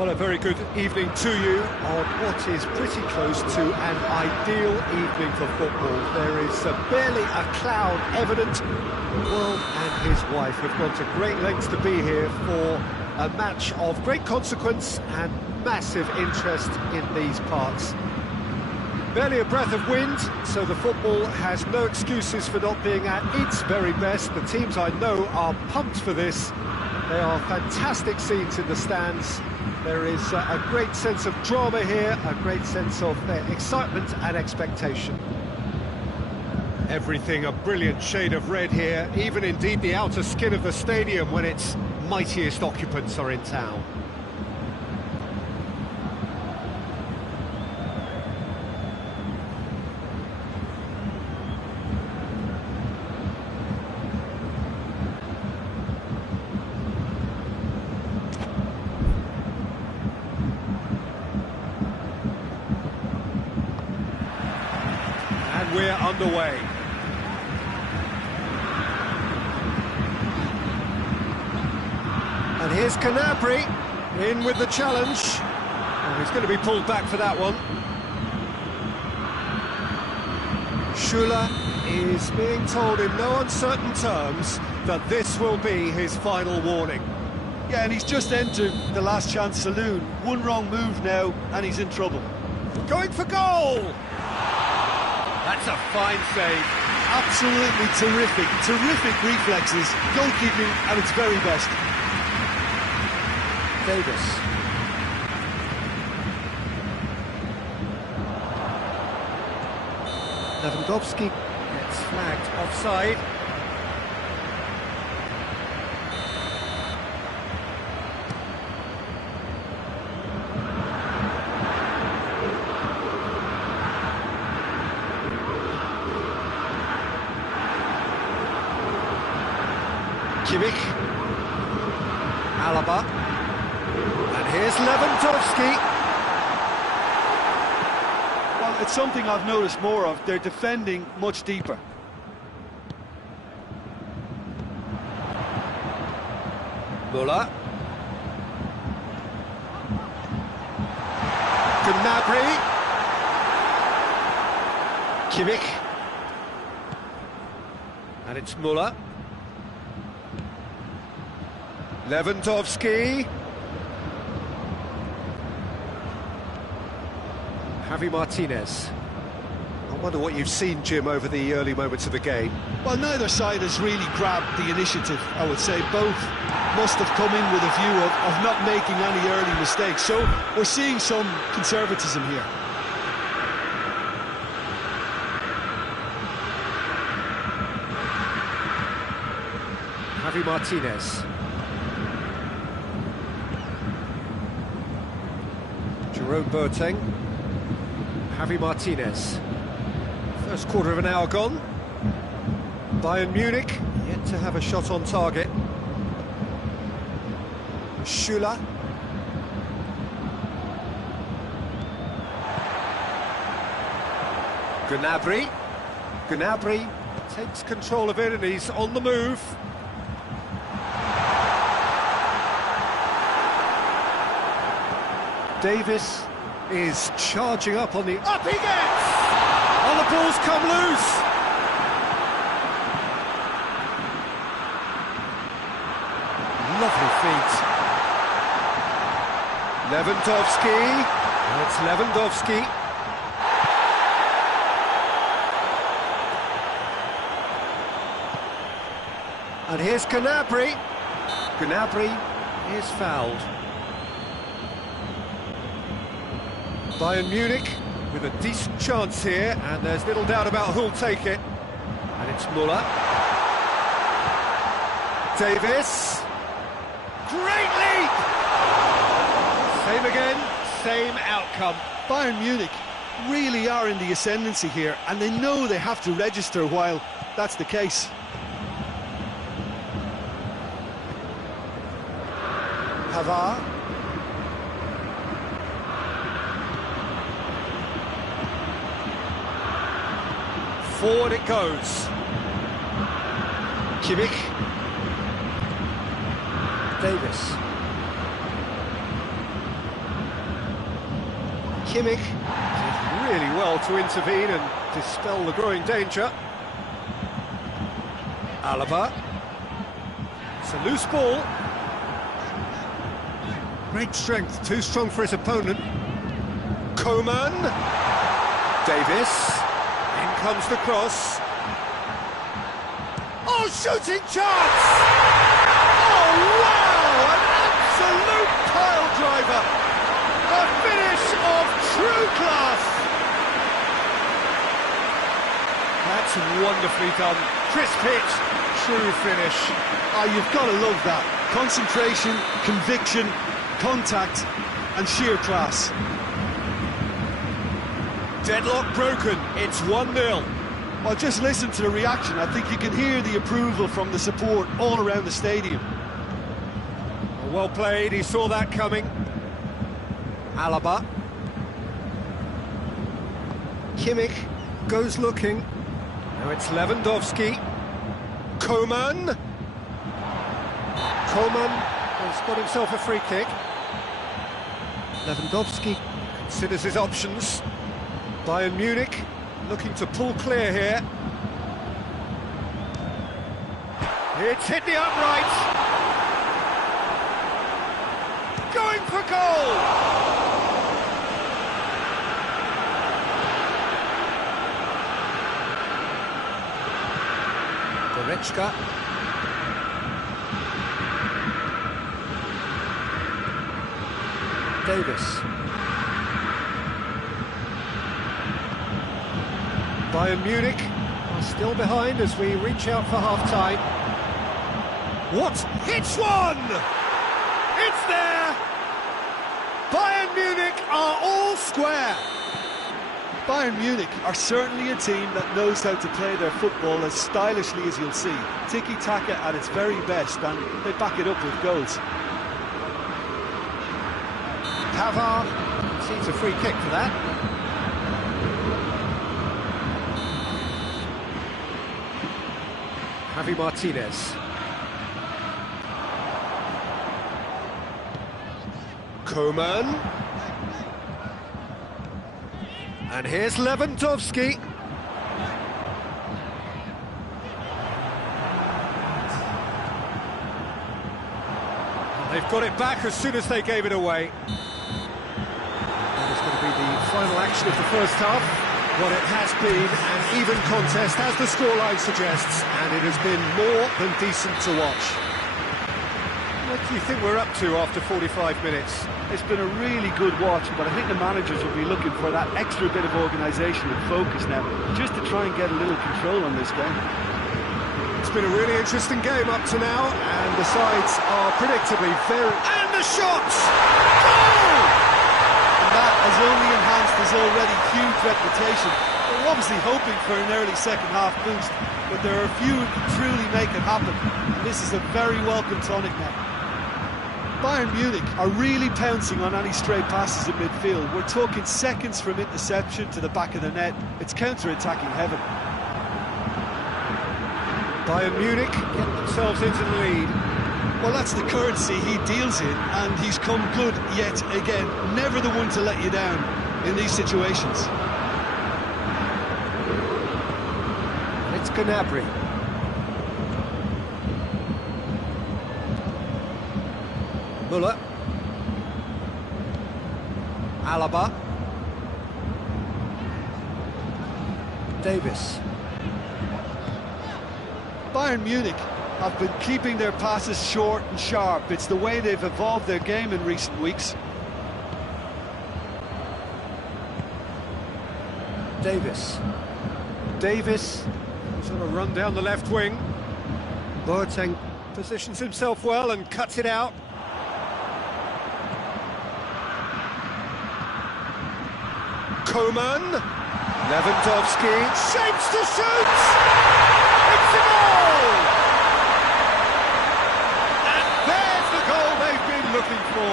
Well, a very good evening to you on what is pretty close to an ideal evening for football. There is barely a cloud evident. The world and his wife have gone to great lengths to be here for a match of great consequence and massive interest in these parts. Barely a breath of wind, so the football has no excuses for not being at its very best. The teams I know are pumped for this. They are fantastic scenes in the stands. There is a great sense of drama here, a great sense of excitement and expectation. Everything a brilliant shade of red here, even indeed the outer skin of the stadium when its mightiest occupants are in town. We're underway. And here's Gnabry in with the challenge. Oh, he's going to be pulled back for that one. Schüller is being told in no uncertain terms that this will be his final warning. Yeah, and he's just entered the last chance saloon. One wrong move now, and he's in trouble. Going for goal! That's a fine save. Absolutely terrific reflexes, goalkeeping at its very best. Davis. Lewandowski gets flagged offside. Kimmich, Alaba, and here's Lewandowski. Well, it's something I've noticed more of. They're defending much deeper. Müller. Gnabry. Kimmich. And it's Müller. Lewandowski. Javi Martinez. I wonder what you've seen, Jim, over the early moments of the game. Well, neither side has really grabbed the initiative, I would say. Both must have come in with a view of not making any early mistakes. So we're seeing some conservatism here. Javi Martinez. Jerome Boateng, Javi Martinez. First quarter of an hour gone. Bayern Munich yet to have a shot on target. Schüller. Gnabry takes control of it and he's on the move. Davis is charging up on the... Up he gets! Oh, the ball's come loose! Lovely feet. Lewandowski. It's Lewandowski. And here's Gnabry. Gnabry is fouled. Bayern Munich with a decent chance here, and there's little doubt about who'll take it. And it's Müller. Davis. Great leap! Same again, same outcome. Bayern Munich really are in the ascendancy here, and they know they have to register while that's the case. Pavard. Forward it goes. Kimmich. Davis. Kimmich did really well to intervene and dispel the growing danger. Alaba. It's a loose ball. Great strength, too strong for his opponent. Coman. Davis. In comes the cross. Oh, shooting chance! Oh, wow! An absolute pile driver! A finish of true class! That's wonderfully done. Crisp hit, true finish. You've got to love that. Concentration, conviction, contact, and sheer class. Deadlock broken, it's 1-0. Well, just listen to the reaction. I think you can hear the approval from the support all around the stadium. Well played, he saw that coming. Alaba. Kimmich goes looking. Now it's Lewandowski. Coman. Coman has got himself a free kick. Lewandowski considers his options. Bayern Munich looking to pull clear here. It's hit the upright. Going for goal. Goretzka. Davis. Bayern Munich are still behind as we reach out for half-time. What? Hits one! It's there! Bayern Munich are all square! Bayern Munich are certainly a team that knows how to play their football as stylishly as you'll see. Tiki-taka at its very best, and they back it up with goals. Pavard sees a free kick for that. Javi Martinez. Coman. And here's Lewandowski. They've got it back as soon as they gave it away. That is going to be the final action of the first half. Well, it has been an even contest, as the scoreline suggests, and it has been more than decent to watch. What do you think we're up to after 45 minutes? It's been a really good watch, but I think the managers will be looking for that extra bit of organisation and focus now, just to try and get a little control on this game. It's been a really interesting game up to now, and the sides are predictably very... And the shots! Goal! And that has only enhanced his already huge reputation. We're obviously hoping for an early second-half boost, but there are a few who can truly make it happen, and this is a very welcome tonic now. Bayern Munich are really pouncing on any stray passes in midfield. We're talking seconds from interception to the back of the net. It's counter-attacking heaven. Bayern Munich get themselves into the lead. Well, that's the currency he deals in, and he's come good yet again. Never the one to let you down in these situations. It's Gnabry. Müller. Alaba. Davis. Bayern Munich have been keeping their passes short and sharp. It's the way they've evolved their game in recent weeks. Davis. Davis is on a run down the left wing. Boateng positions himself well and cuts it out. Coman. Lewandowski shapes to shoot! It's a goal! And there's the goal they've been looking for.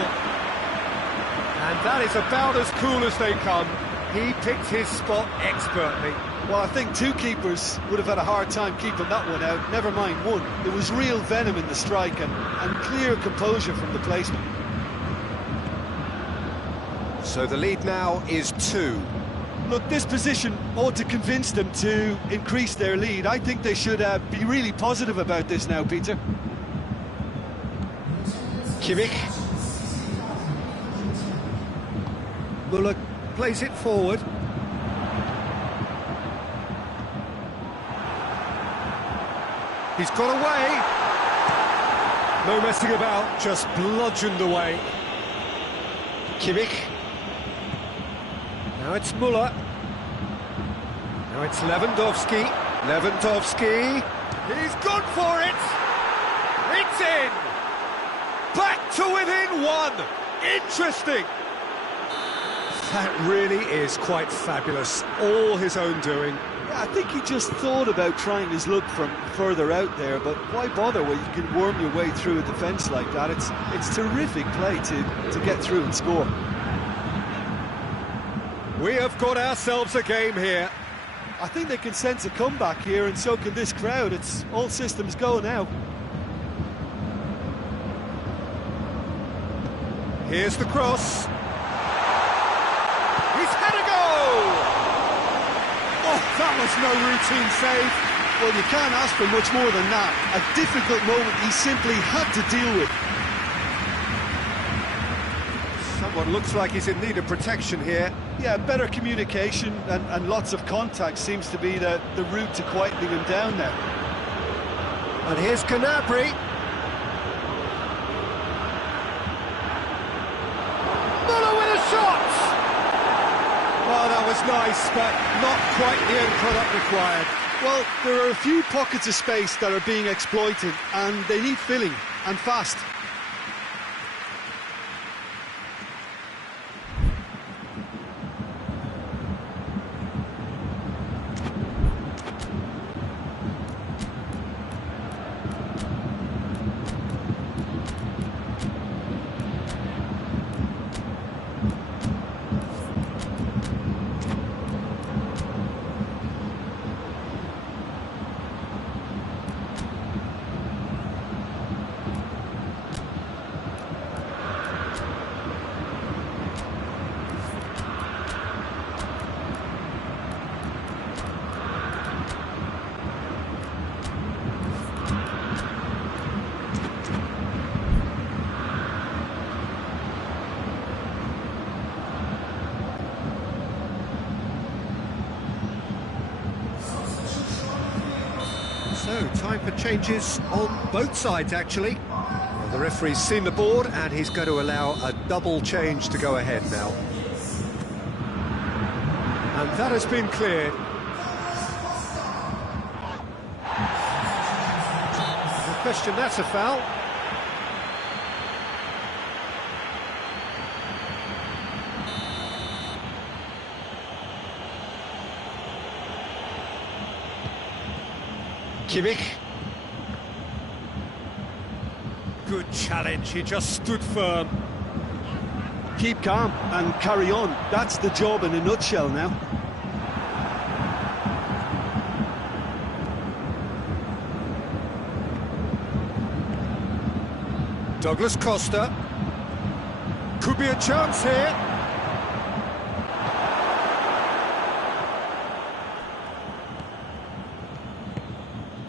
And that is about as cool as they come. He picked his spot expertly. Well, I think two keepers would have had a hard time keeping that one out, never mind one. There was real venom in the strike and clear composure from the placement. So the lead now is 2. Look, this position ought to convince them to increase their lead. I think they should be really positive about this now, Peter. Kimmich. Müller plays it forward. He's got away. No messing about, just bludgeoned away. Kimmich. Now it's Müller. Now it's Lewandowski. Lewandowski. He's gone for it. It's in. Back to within 1. Interesting. That really is quite fabulous. All his own doing. Yeah, I think he just thought about trying his luck from further out there, but why bother when you can worm your way through a defence like that? It's terrific play to get through and score. We have got ourselves a game here. I think they can sense a comeback here, and so can this crowd. It's all systems go now. Here's the cross. He's had a goal! Oh, that was no routine save. Well, you can't ask for much more than that. A difficult moment he simply had to deal with. Someone looks like he's in need of protection here. Yeah, better communication and lots of contact seems to be the route to quietening him down now. And here's Gnabry. Müller with a shot! Well, that was nice, but not quite the end product required. Well, there are a few pockets of space that are being exploited, and they need filling, and fast. So, time for changes on both sides, actually. Well, the referee's seen the board, and he's going to allow a double change to go ahead now. And that has been cleared. No question, that's a foul. Kimmich. Good challenge, he just stood firm. Keep calm and carry on. That's the job in a nutshell now. Douglas Costa. Could be a chance here.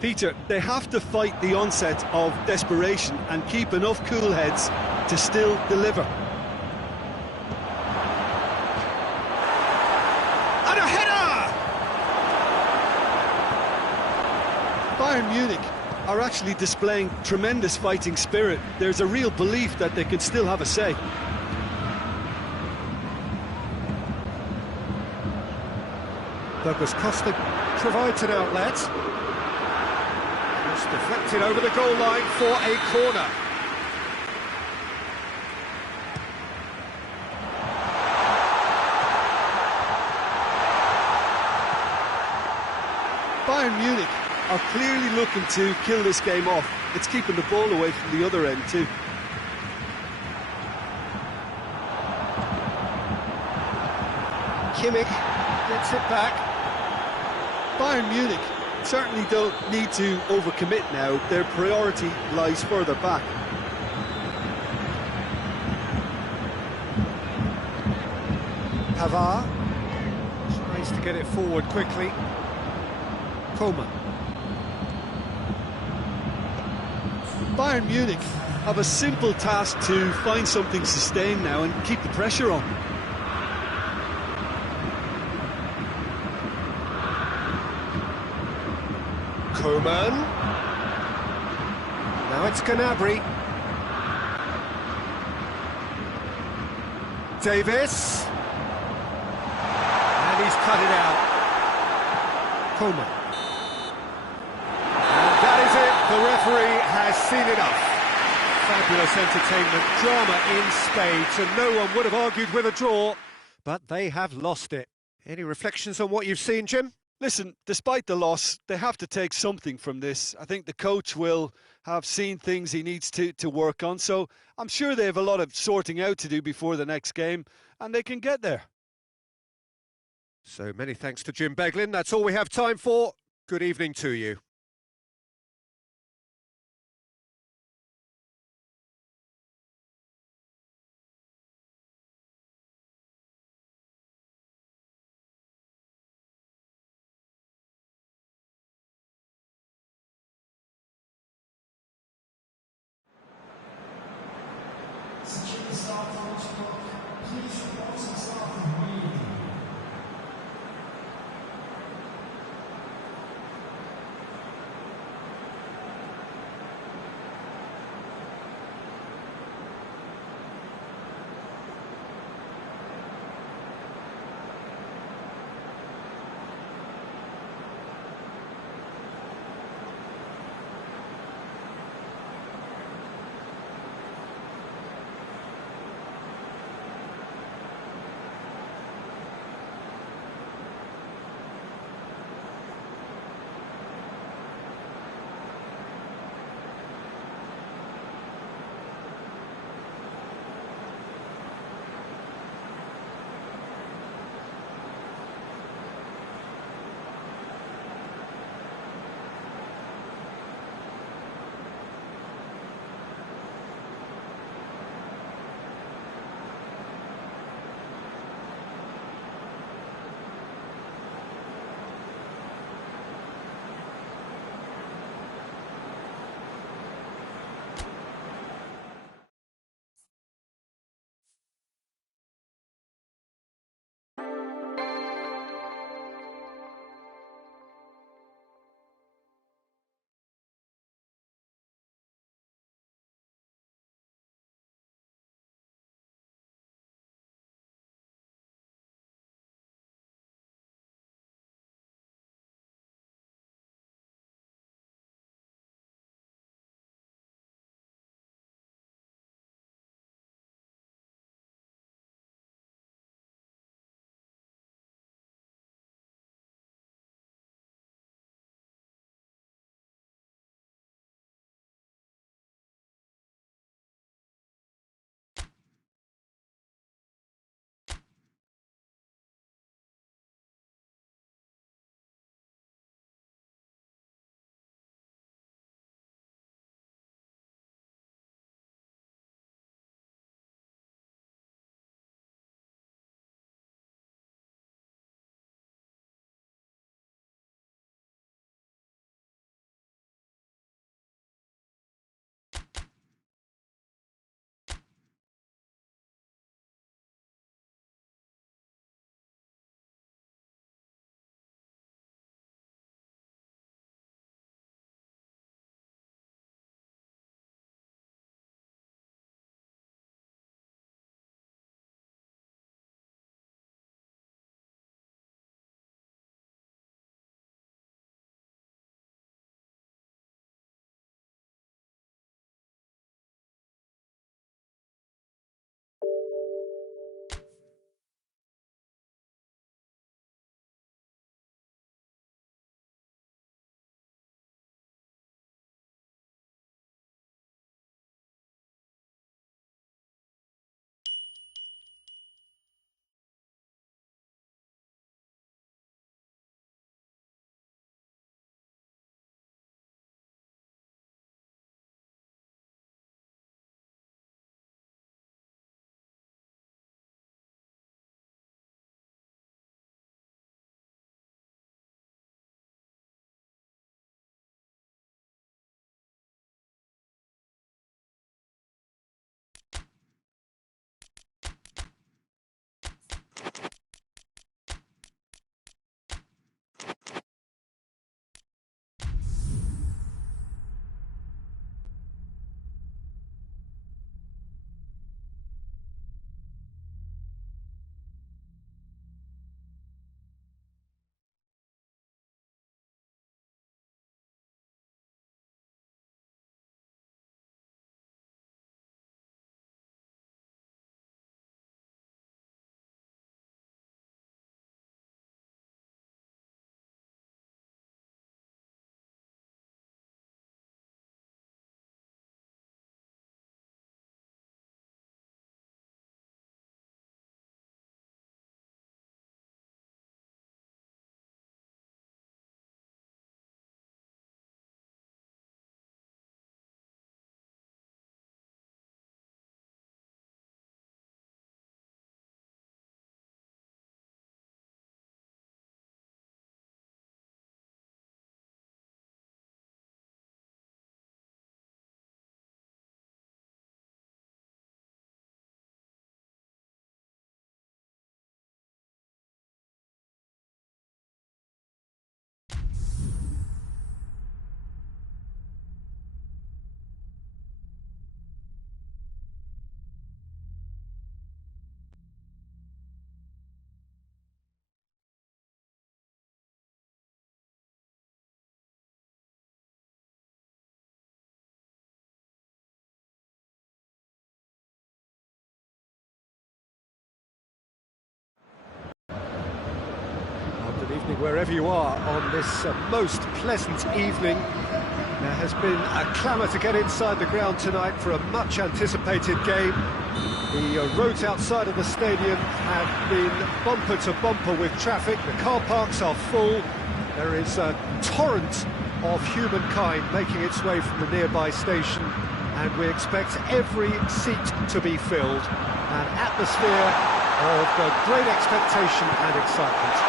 Peter, they have to fight the onset of desperation and keep enough cool heads to still deliver. And a header! Bayern Munich are actually displaying tremendous fighting spirit. There's a real belief that they can still have a say. Douglas Costa provides an outlet. It's deflected over the goal line for a corner. Bayern Munich are clearly looking to kill this game off. It's keeping the ball away from the other end too. Kimmich gets it back. Bayern Munich certainly don't need to overcommit now. Their priority lies further back. Pavard tries to get it forward quickly. Coman. Bayern Munich have a simple task to find something sustained now and keep the pressure on. Coman. Now it's Gnabry. Davis. And he's cut it out. Coman. And that is it. The referee has seen enough. Fabulous entertainment, drama in spades, and no one would have argued with a draw, but they have lost it. Any reflections on what you've seen, Jim? Listen, despite the loss, they have to take something from this. I think the coach will have seen things he needs to work on, so I'm sure they have a lot of sorting out to do before the next game, and they can get there. So many thanks to Jim Beglin. That's all we have time for. Good evening to you. Good evening wherever you are on this most pleasant evening. There has been a clamour to get inside the ground tonight for a much anticipated game. The roads outside of the stadium have been bumper to bumper with traffic. The car parks are full. There is a torrent of humankind making its way from the nearby station, and we expect every seat to be filled. An atmosphere of great expectation and excitement.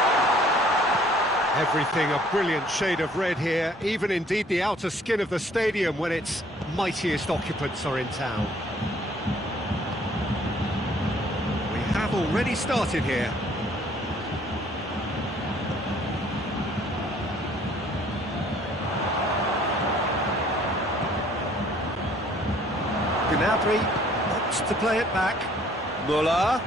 Everything a brilliant shade of red here, even indeed the outer skin of the stadium when its mightiest occupants are in town. We have already started here. Gnabry opts to play it back. Muller.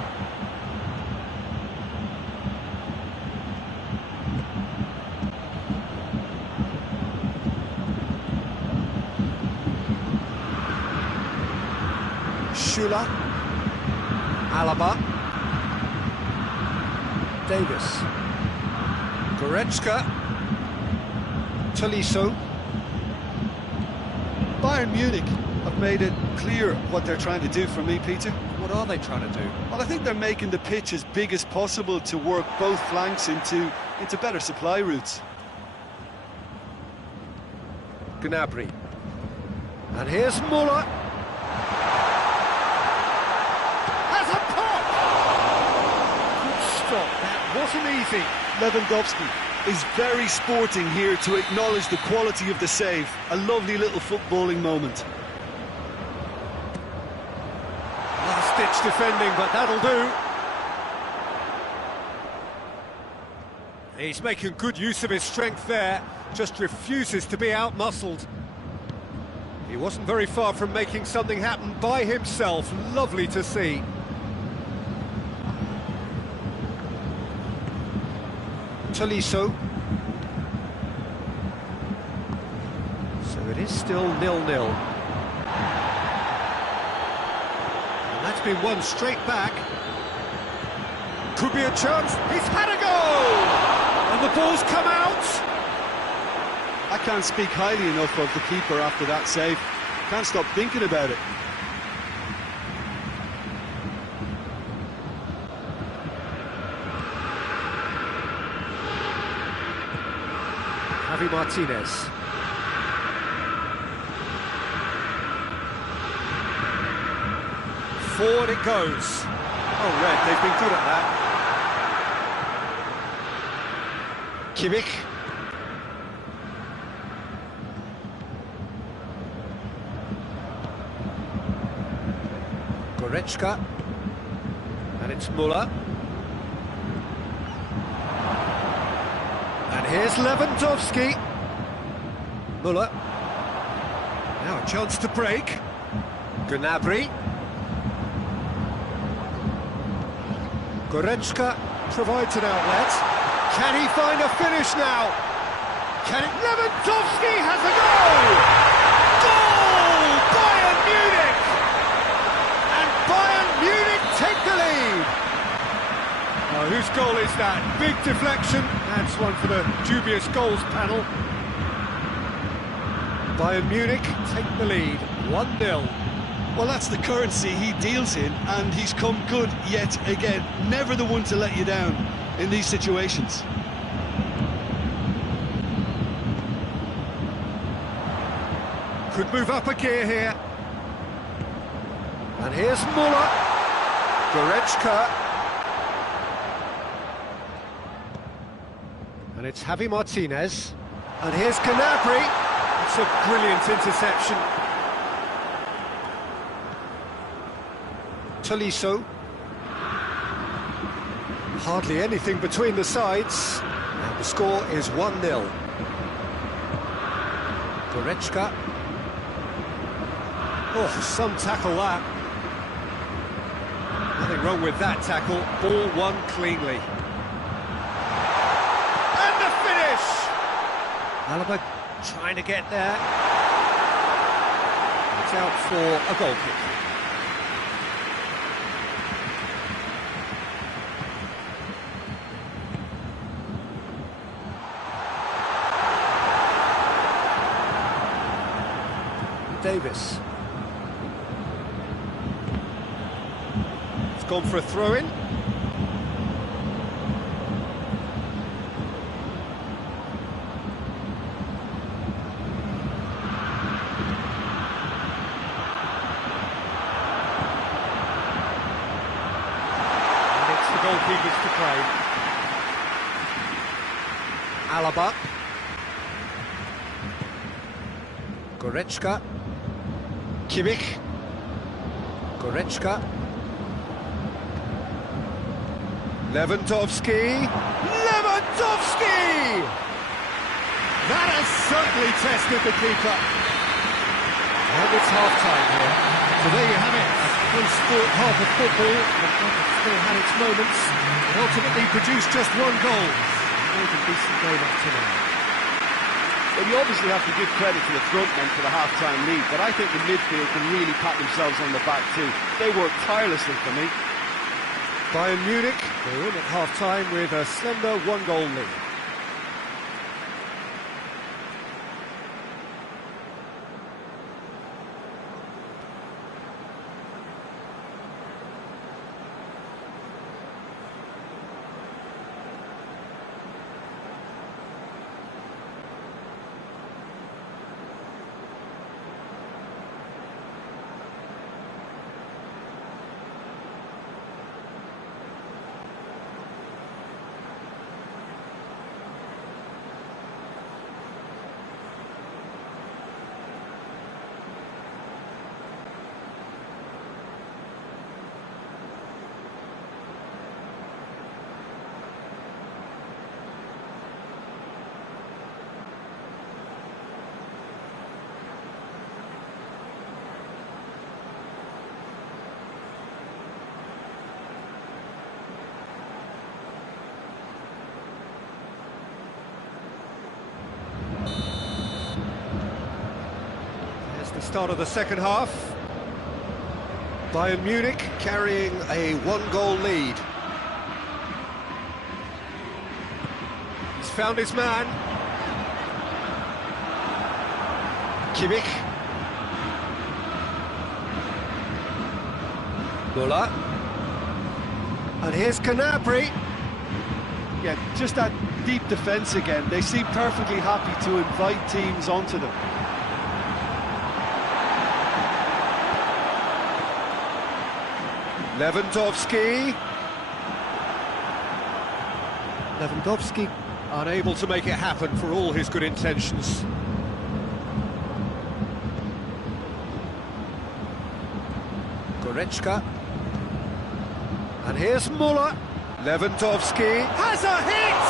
Schüller, Alaba, Davis, Goretzka, Tolisso. Bayern Munich have made it clear what they're trying to do for me, Peter. What are they trying to do? Well, I think they're making the pitch as big as possible to work both flanks into better supply routes. Gnabry. And here's Muller. That wasn't easy. Lewandowski is very sporting here to acknowledge the quality of the save. A lovely little footballing moment. Last-ditch defending, but that'll do. He's making good use of his strength there, just refuses to be out-muscled. He wasn't very far from making something happen by himself. Lovely to see. Tolisso. So it is still 0-0. And that's been won straight back. Could be a chance. He's had a goal! And the ball's come out! I can't speak highly enough of the keeper after that save. Can't stop thinking about it. Javi Martinez. Forward it goes. Oh, Red, they've been good at that. Kimmich. Goretzka. And it's Muller. here's Lewandowski. Müller. Now a chance to break. Gnabry. Goretzka provides an outlet. Can he find a finish now? Lewandowski has a goal! Goal! Bayern Munich! And Bayern Munich take the lead! Oh, whose goal is that? Big deflection. That's one for the dubious goals panel. Bayern Munich take the lead, 1-0. Well, that's the currency he deals in, and he's come good yet again. Never the one to let you down in these situations. Could move up a gear here. And here's Müller. Goretzka. And it's Javi Martinez. And here's Gnabry. It's a brilliant interception. Tolisso. Hardly anything between the sides. And the score is 1-0. Goretzka. Oh, some tackle that. Nothing wrong with that tackle. Ball won cleanly. And the finish! Alaba trying to get there. It's out for a goal kick. Davis. It's gone for a throw-in. And it's the goalkeepers to play. Alaba. Goretzka. Kimmich. Goretzka. Lewandowski. Lewandowski! That has certainly tested the keeper. And it's half-time here. So there you have it. A close-fought half of football. The club still had its moments. And ultimately produced just one goal. It was a decent game up to now. Well, you obviously have to give credit to the front men for the half-time lead, but I think the midfield can really pat themselves on the back too. They worked tirelessly for me. Bayern Munich, they're in at half-time with a slender one-goal lead. The start of the second half. Bayern Munich carrying a one-goal lead. He's found his man. Kimmich. Müller. And here's Gnabry. Yeah, just that deep defence again. They seem perfectly happy to invite teams onto them. Lewandowski. Lewandowski unable to make it happen for all his good intentions. Goretzka. And here's Müller. Lewandowski has a hit!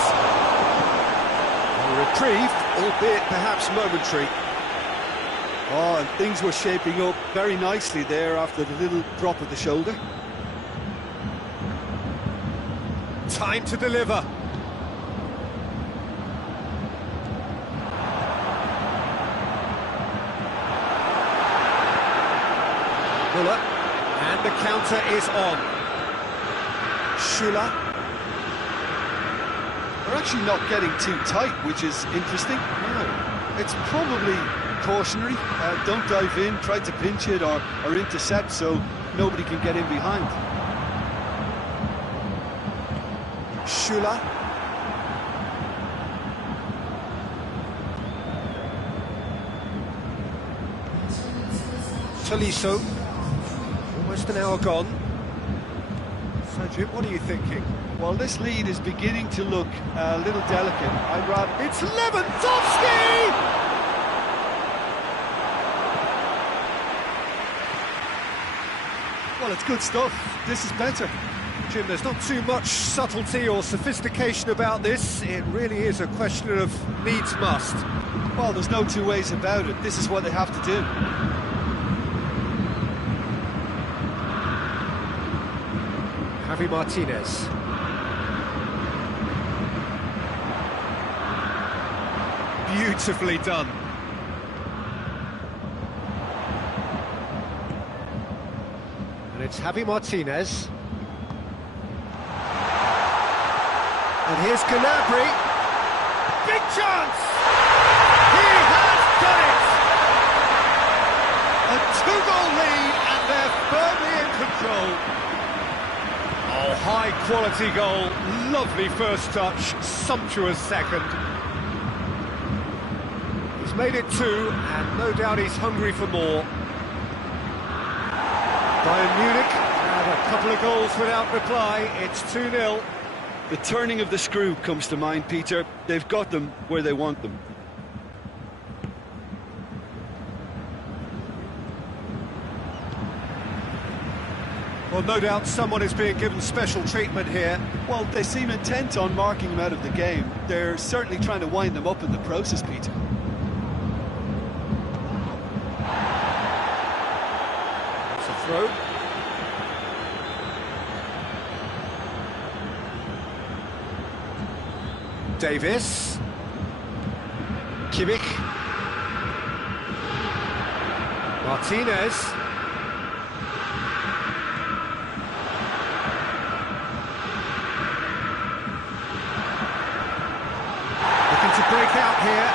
reprieve, albeit perhaps momentary. Oh, and things were shaping up very nicely there after the little drop of the shoulder. Time to deliver. Müller, and the counter is on. Schüller. They're actually not getting too tight, which is interesting. No. It's probably cautionary. Don't dive in, try to pinch it or intercept so nobody can get in behind. Schüller. Tolisso. Almost an hour gone. So, Jim, what are you thinking? Well, this lead is beginning to look a little delicate. I'd rather... It's Lewandowski! Well, it's good stuff. This is better. Jim, there's not too much subtlety or sophistication about this. It really is a question of needs must. Well, there's no two ways about it. This is what they have to do. Javi Martinez. Beautifully done. And it's Javi Martinez. And here's Gnabry. Big chance! He has done it! A two-goal lead, and they're firmly in control. Oh, high-quality goal. Lovely first touch, sumptuous second. He's made it two, and no doubt he's hungry for more. Bayern Munich had a couple of goals without reply. It's 2-0. The turning of the screw comes to mind, Peter. They've got them where they want them. Well, no doubt someone is being given special treatment here. Well, they seem intent on marking him out of the game. They're certainly trying to wind them up in the process, Peter. It's a throw. Davis. Kimmich. Martinez. Looking to break out here.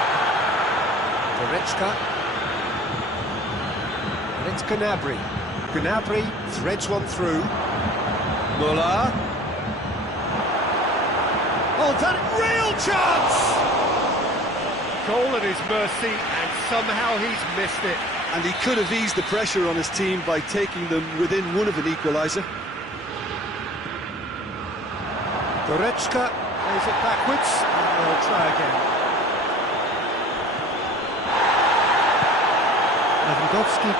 Goretzka. And it's Gnabry. Gnabry threads one through. Müller. Oh, that real chance! Goal at his mercy, and somehow he's missed it. And he could have eased the pressure on his team by taking them within one of an equaliser. Goretzka plays it backwards, and they'll try again. Lewandowski,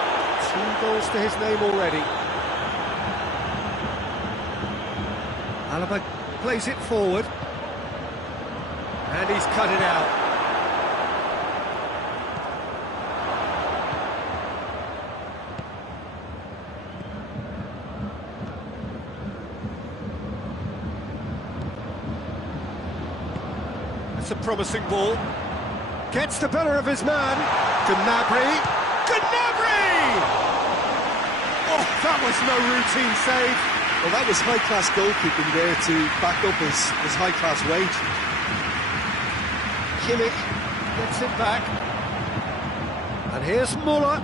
2 goals to his name already. Alaba plays it forward. And he's cut it out. That's a promising ball. Gets the better of his man. Gnabry. Gnabry! Oh, that was no routine save. Well, that was high-class goalkeeping there to back up his high-class wage. Kimmich gets it back. And here's Müller.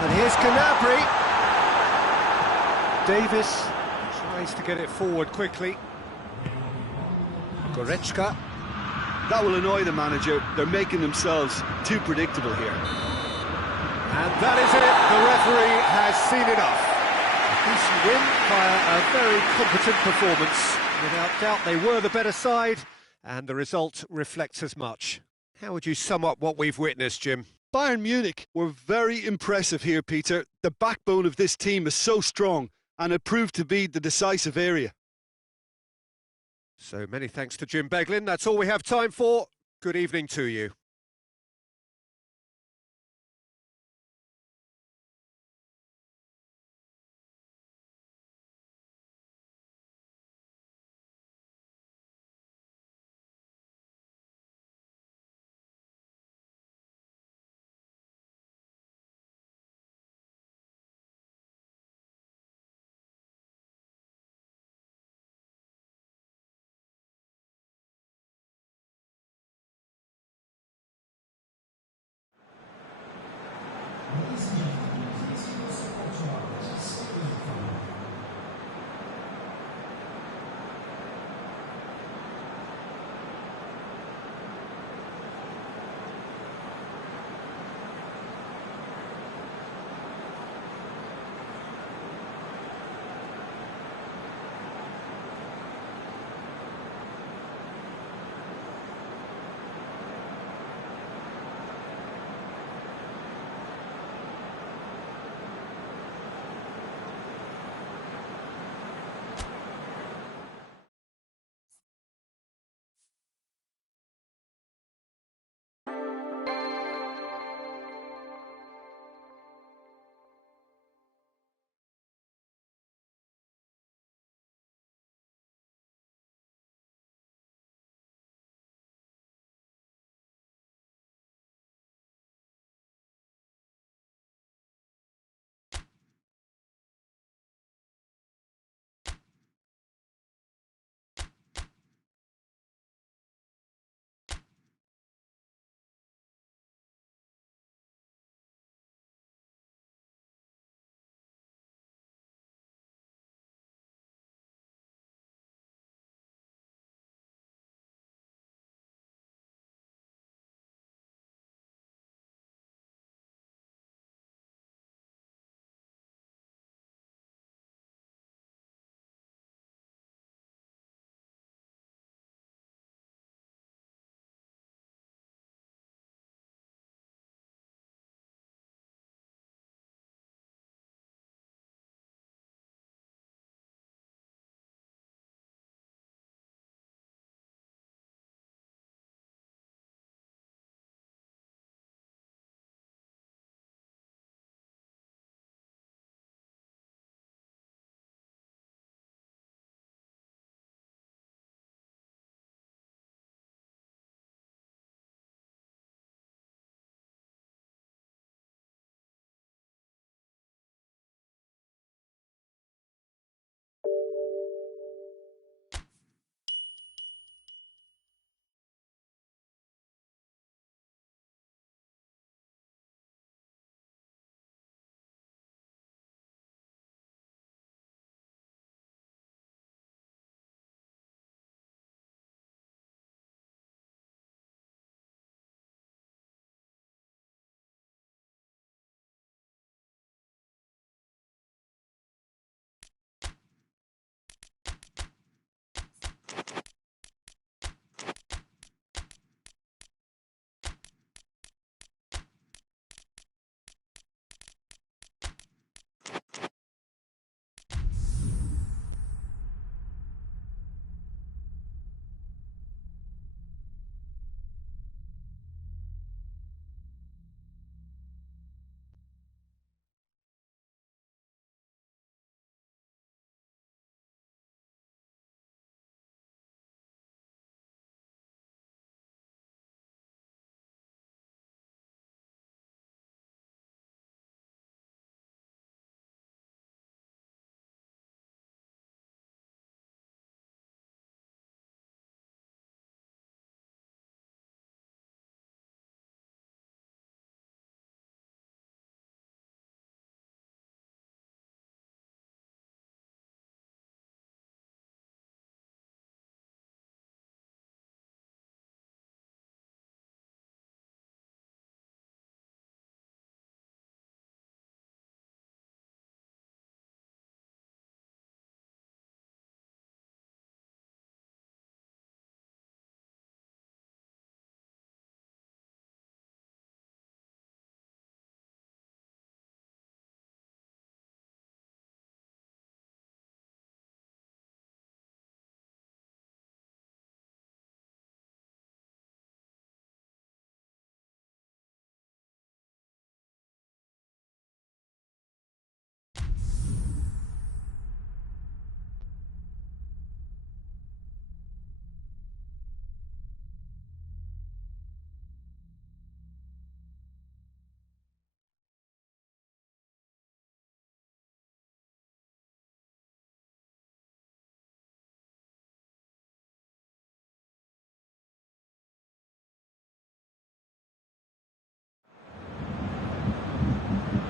And here's Gnabry. Davis tries to get it forward quickly. Goretzka. That will annoy the manager. They're making themselves too predictable here. And that is it. The referee has seen enough. A decent win via a very competent performance. Without doubt, they were the better side, and the result reflects as much. How would you sum up what we've witnessed, Jim? Bayern Munich were very impressive here, Peter. The backbone of this team is so strong, and it proved to be the decisive area. So many thanks to Jim Beglin. That's all we have time for. Good evening to you.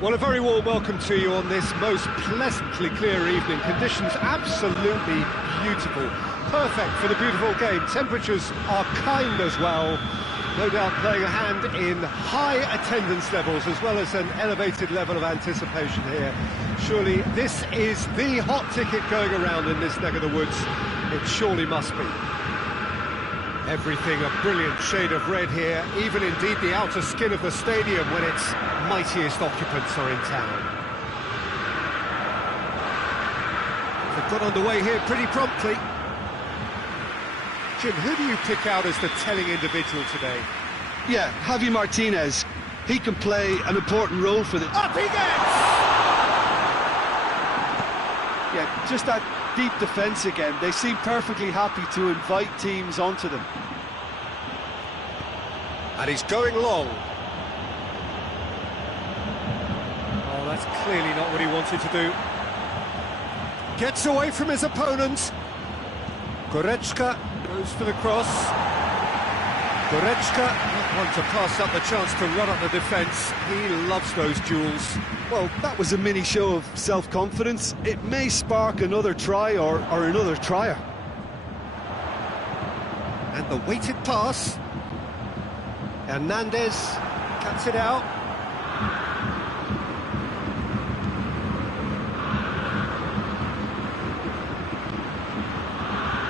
Well, a very warm welcome to you on this most pleasantly clear evening. Conditions absolutely beautiful. Perfect for the beautiful game. Temperatures are kind as well. No doubt playing a hand in high attendance levels as well as an elevated level of anticipation here. Surely this is the hot ticket going around in this neck of the woods. It surely must be. Everything a brilliant shade of red here, even indeed the outer skin of the stadium when its mightiest occupants are in town. They've got underway here pretty promptly. Jim, who do you pick out as the telling individual today? Yeah, Javi Martinez. He can play an important role for the... Up he gets! Yeah, just that deep defence again. They seem perfectly happy to invite teams onto them. And he's going long. Oh, that's clearly not what he wanted to do. Gets away from his opponent. Goretzka goes for the cross. Goretzka, not one to pass up the chance to run up the defence. He loves those duels. Well, that was a mini show of self-confidence. It may spark another try or another trier. And the weighted pass. Hernandez cuts it out.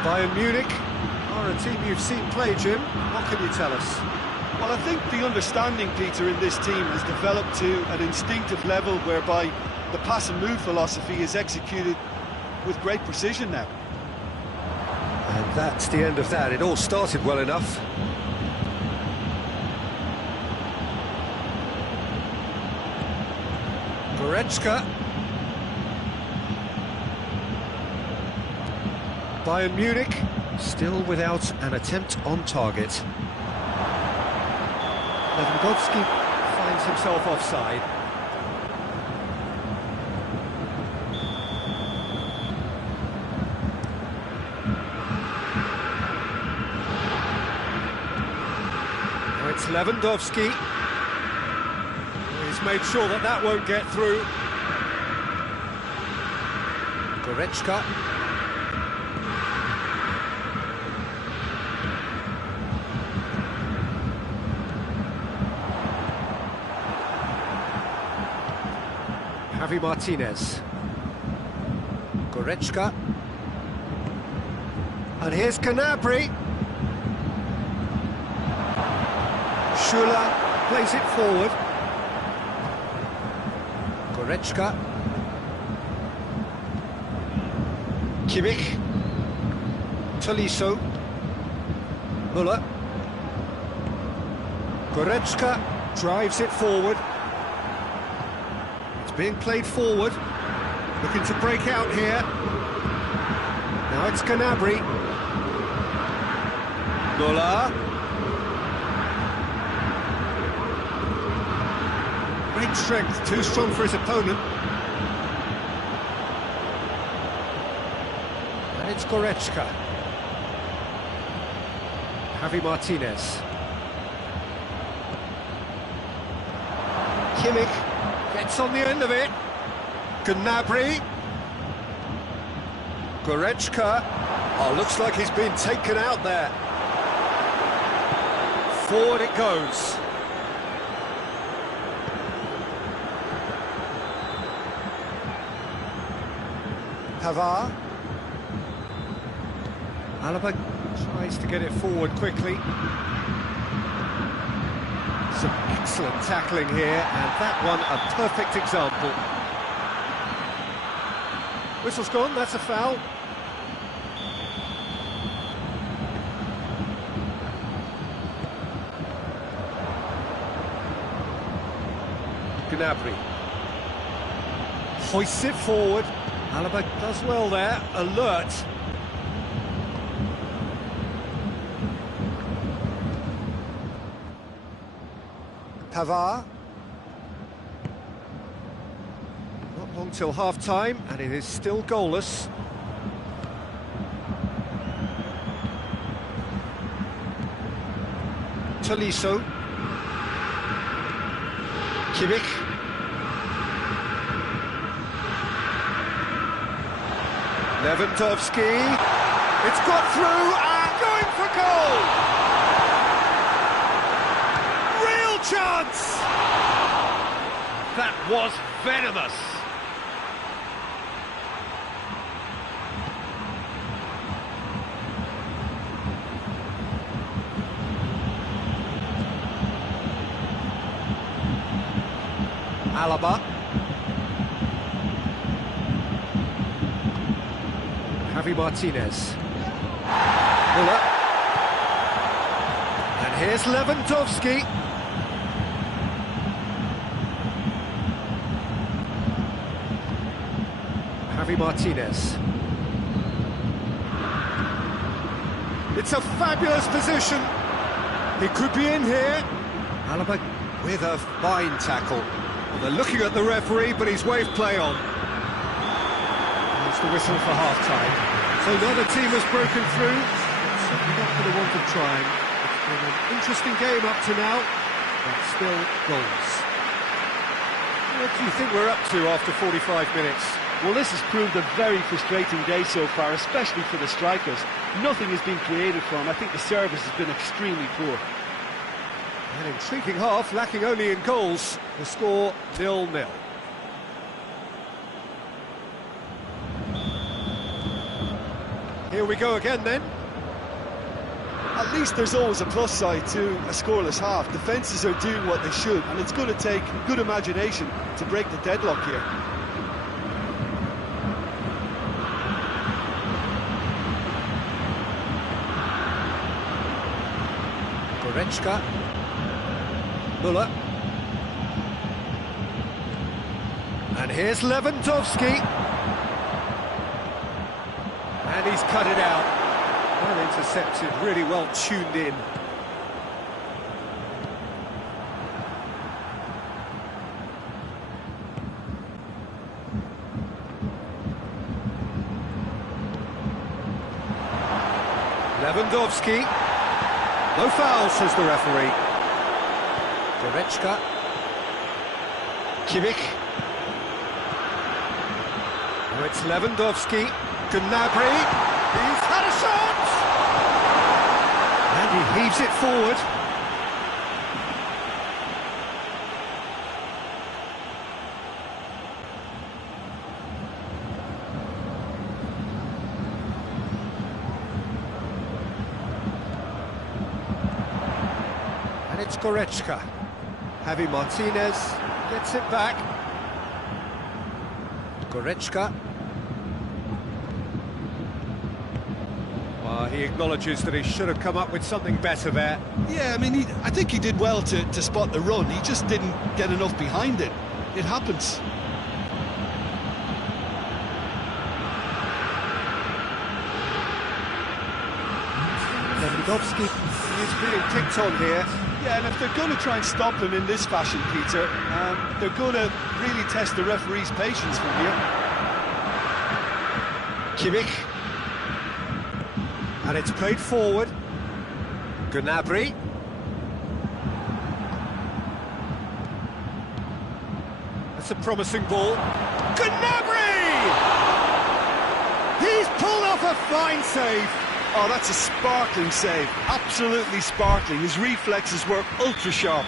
Bayern Munich are a team you've seen play, Jim. What can you tell us? Well, I think the understanding, Peter, in this team has developed to an instinctive level whereby the pass and move philosophy is executed with great precision now. And that's the end of that. It all started well enough. Goretzka. Bayern Munich still without an attempt on target. Lewandowski finds himself offside. Now it's Lewandowski. He's made sure that that won't get through. Goretzka. Javi Martinez. Goretzka. And here's Gnabry. Schuller plays it forward. Goretzka. Kimmich. Tolisso. Müller. Goretzka drives it forward. Being played forward, looking to break out here. Now it's Gnabry. Müller. Great strength, too strong for his opponent. And it's Goretzka. Javi Martinez. Kimmich. Gets on the end of it. Gnabry. Goretzka. Oh, looks like he's been taken out there. Forward it goes. Pavard. Alaba tries to get it forward quickly. Some excellent tackling here, and that one a perfect example. Whistle's gone, that's a foul. Gnabry hoists it forward. Alaba does well there, alert. Pavard. Not long till half-time, and it is still goalless. Tolisso. Kimmich. Lewandowski, it's got through and going for goal! Real chance! That was venomous. Alaba. Javi Martinez. Müller. And here's Lewandowski. Javi Martinez. It's a fabulous position. He could be in here. Alaba with a fine tackle. Well, they're looking at the referee, but he's waved play on. That's the whistle for half-time. So neither team has broken through. It's certainly not going to want to try. It's been an interesting game up to now, but still goals. What do you think we're up to after 45 minutes? Well, this has proved a very frustrating day so far, especially for the strikers. Nothing has been created for them. I think the service has been extremely poor. An intriguing half, lacking only in goals. The score 0-0. Here we go again then. At least there's always a plus side to a scoreless half. Defences are doing what they should, and it's going to take good imagination to break the deadlock here. Goretzka. Müller. And here's Lewandowski. And he's cut it out. Well intercepted, really well tuned in. Lewandowski. No foul, says the referee. Goretzka. Kimmich. Now it's Lewandowski. Gnabry. He's had a shot! And he heaves it forward. And it's Goretzka. Javi Martinez gets it back. Goretzka. Well, he acknowledges that he should have come up with something better there. Yeah, I mean, I think he did well to spot the run. He just didn't get enough behind it. It happens. Lewandowski is being picked on here. Yeah, and if they're going to try and stop him in this fashion, Peter, they're going to really test the referee's patience from here. Kimmich. And it's played forward. Gnabry. That's a promising ball. Gnabry! He's pulled off a fine save. Oh, that's a sparkling save. Absolutely sparkling. His reflexes were ultra sharp.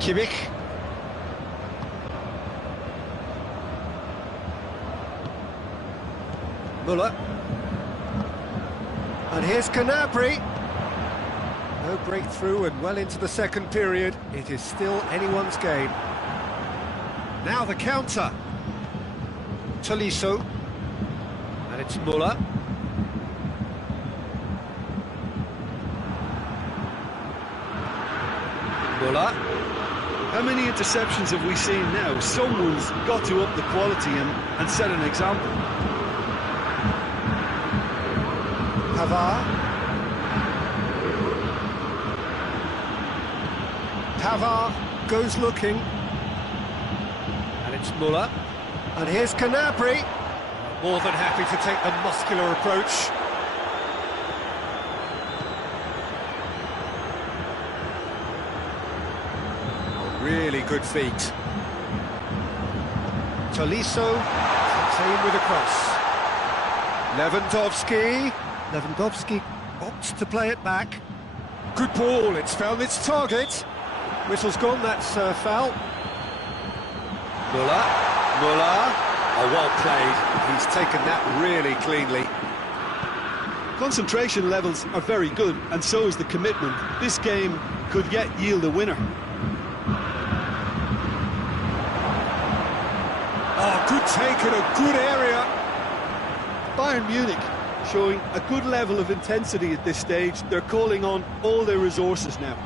Kimmich. Müller. And here's Gnabry. No breakthrough and well into the second period. It is still anyone's game. Now the counter. Tolisso. And it's Müller. Müller. How many interceptions have we seen now? Someone's got to up the quality and set an example. Pavard. Pavard goes looking. And it's Muller. And here's Gnabry. More than happy to take the muscular approach. Really good feet. Tolisso takes aim with a cross. Lewandowski opts to play it back. Good ball, it's found its target. Whistle's gone, that's foul. Muller. Oh, well played. He's taken that really cleanly. Concentration levels are very good, and so is the commitment. This game could yet yield a winner. Oh, good take in a good area. Bayern Munich showing a good level of intensity at this stage. They're calling on all their resources now.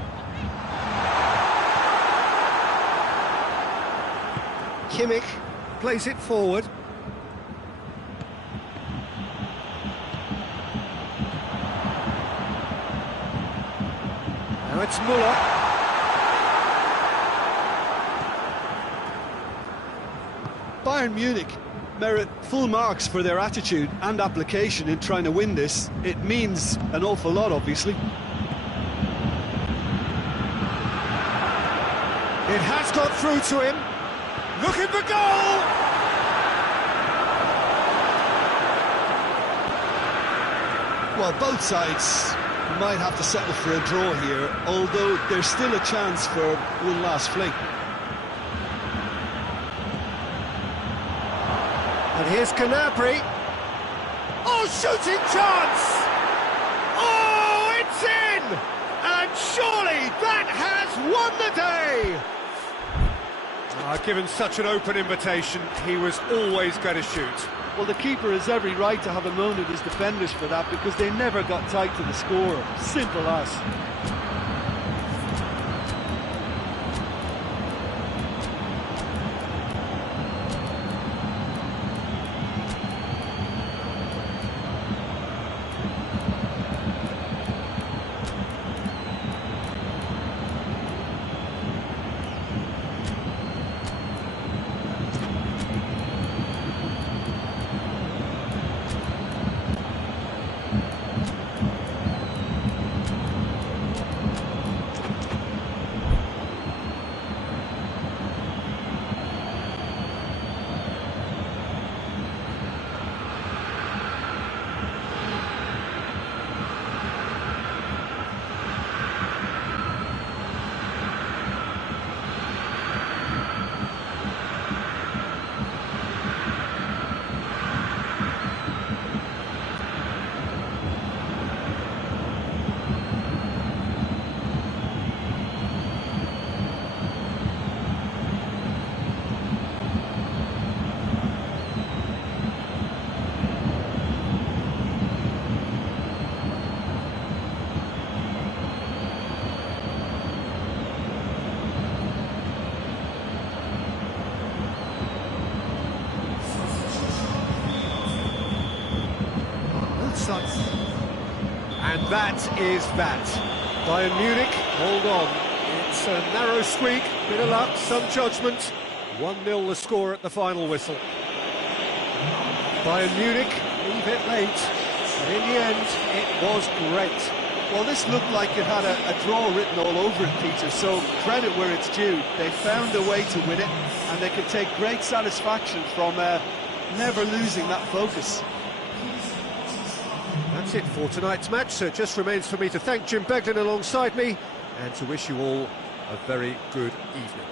Kimmich plays it forward. Now it's Muller. Bayern Munich merit full marks for their attitude and application in trying to win this. It means an awful lot, obviously. It has got through to him. Looking for goal! Well, both sides might have to settle for a draw here, although there's still a chance for one last fling. And here's Gnabry. Oh, shooting chance! Oh, it's in! And surely that has won the day! Given such an open invitation, he was always going to shoot. Well, the keeper has every right to have a moan at his defenders for that, because they never got tight to the score. Simple as. And that is that. Bayern Munich, hold on. It's a narrow squeak, bit of luck, some judgment. 1-0 the score at the final whistle. Bayern Munich leave it late, but in the end, it was great. Well, this looked like it had a draw written all over it, Peter, so credit where it's due. They found a way to win it, and they can take great satisfaction from never losing that focus. That's it for tonight's match, so it just remains for me to thank Jim Beglin alongside me and to wish you all a very good evening.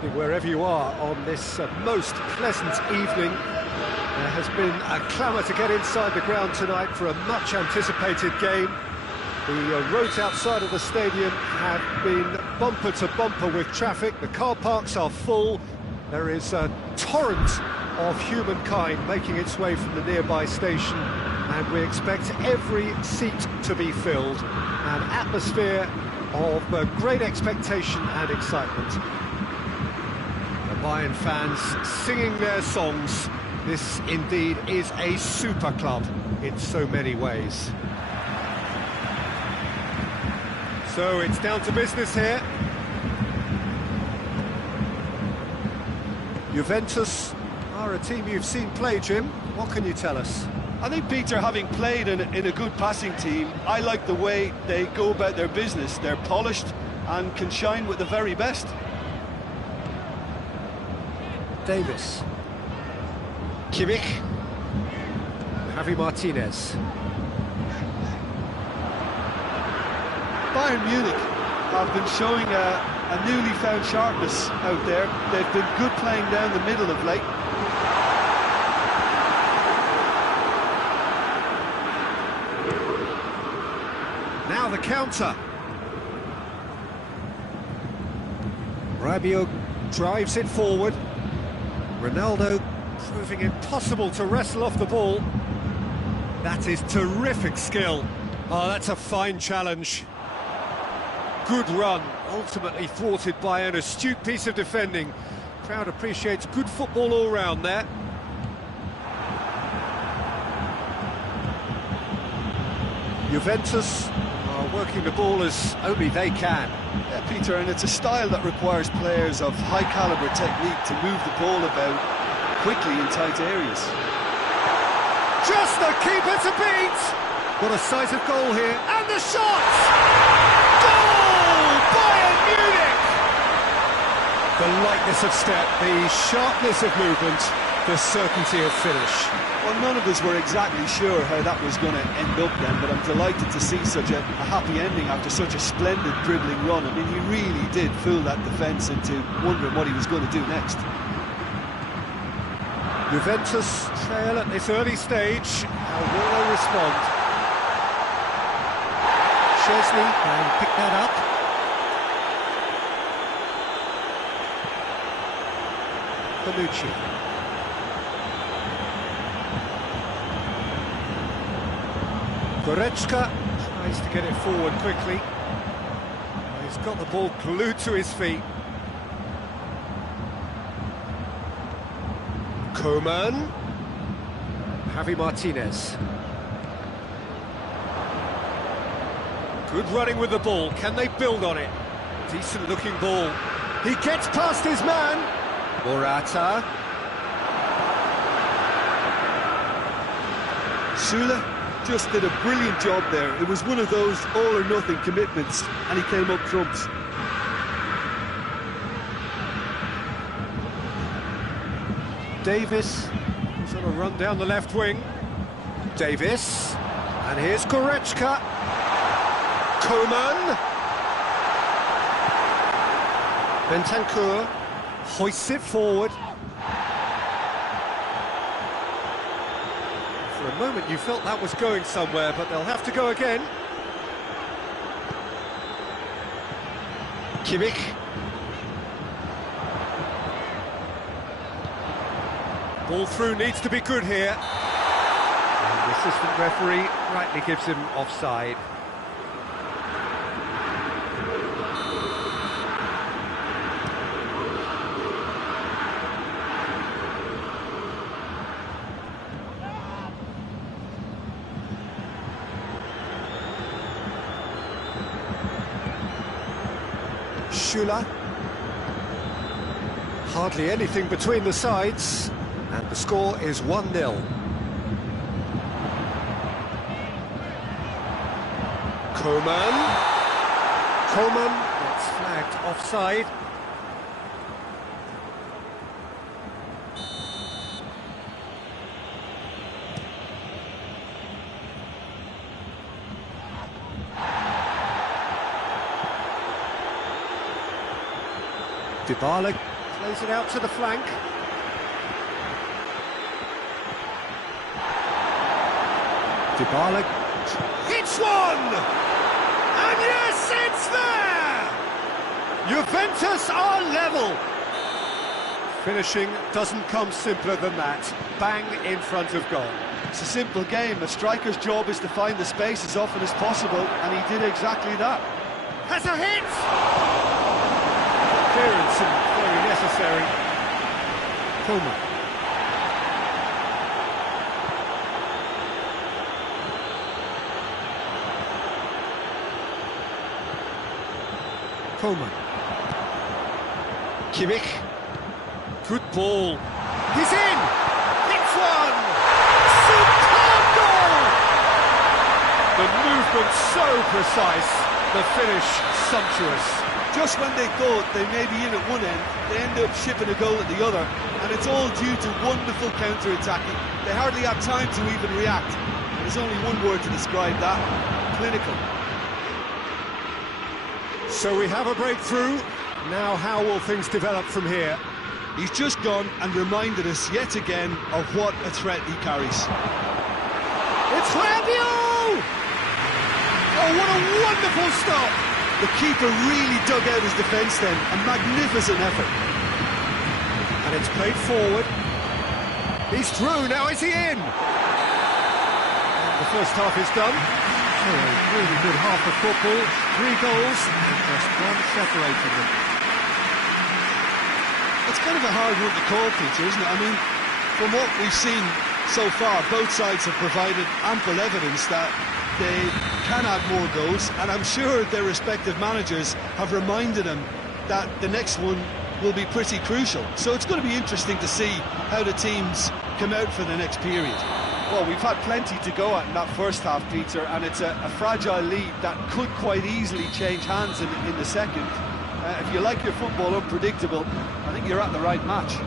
evening, wherever you are on this most pleasant evening. There has been a clamour to get inside the ground tonight for a much-anticipated game. The roads outside of the stadium have been bumper to bumper with traffic. The car parks are full. There is a torrent of humankind making its way from the nearby station, and we expect every seat to be filled. An atmosphere of great expectation and excitement. The Bayern fans singing their songs. This indeed is a super club in so many ways. So it's down to business here. Juventus are a team you've seen play, Jim. What can you tell us? I think, Peter, having played in a good passing team, I like the way they go about their business. They're polished and can shine with the very best. Davis. Kimmich. Javi Martinez. Bayern Munich have been showing a newly found sharpness out there. They've been good playing down the middle of late. Now the counter. Rabiot drives it forward. Ronaldo proving impossible to wrestle off the ball. That is terrific skill. Oh, that's a fine challenge. Good run, ultimately thwarted by an astute piece of defending. Crowd appreciates good football all round there. Juventus are working the ball as only they can. Yeah, Peter, and it's a style that requires players of high calibre technique to move the ball about quickly in tight areas. Just the keeper to beat! What a sight of goal here, and the shot! Goal! Bayern Munich! The lightness of step, the sharpness of movement, the certainty of finish. Well, none of us were exactly sure how that was going to end up then, but I'm delighted to see such a happy ending after such a splendid dribbling run. I mean, he really did fool that defence into wondering what he was going to do next. Juventus trail at this early stage. How will they respond? Szczesny can pick that up. Bonucci. Goretzka tries to get it forward quickly. He's got the ball glued to his feet. Coman. Javi Martinez. Good running with the ball. Can they build on it? Decent looking ball. He gets past his man. Morata. Süle just did a brilliant job there. It was one of those all-or-nothing commitments, and he came up trumps. Davis is on a run down the left wing. Davis. And here's Goretzka. Coman. Bentancur hoists it forward. For a moment you felt that was going somewhere, but they'll have to go again. Kimmich. Ball through needs to be good here. And the assistant referee rightly gives him offside. Süle. Hardly anything between the sides, and the score is 1-0. Coman gets flagged offside. Dybala Plays it out to the flank. Dybala hits one! And yes, it's there! Juventus are level! Finishing doesn't come simpler than that. Bang in front of goal. It's a simple game. A striker's job is to find the space as often as possible, and he did exactly that. Has a hit! Clearance and very necessary. Coleman. Coleman. Kimmich. Good ball. He's in! Hits one! Superb goal! The movement so precise, the finish sumptuous. Just when they thought they may be in at one end, they end up shipping a goal at the other, and it's all due to wonderful counter-attacking. They hardly have time to even react. There's only one word to describe that: clinical. So we have a breakthrough. Now how will things develop from here? He's just gone and reminded us yet again of what a threat he carries. It's Rabiot! Oh, what a wonderful stop! The keeper really dug out his defence then, a magnificent effort. And it's played forward. He's through, now is he in? And the first half is done. So a really good half of football, 3 goals, and just one separating them. It's kind of a hard one to call, Peter, isn't it? I mean, from what we've seen so far, both sides have provided ample evidence that they can add more goals, and I'm sure their respective managers have reminded them that the next one will be pretty crucial. So it's going to be interesting to see how the teams come out for the next period. Well, we've had plenty to go at in that first half, Peter, and it's a fragile lead that could quite easily change hands in the second. If you like your football unpredictable, I think you're at the right match.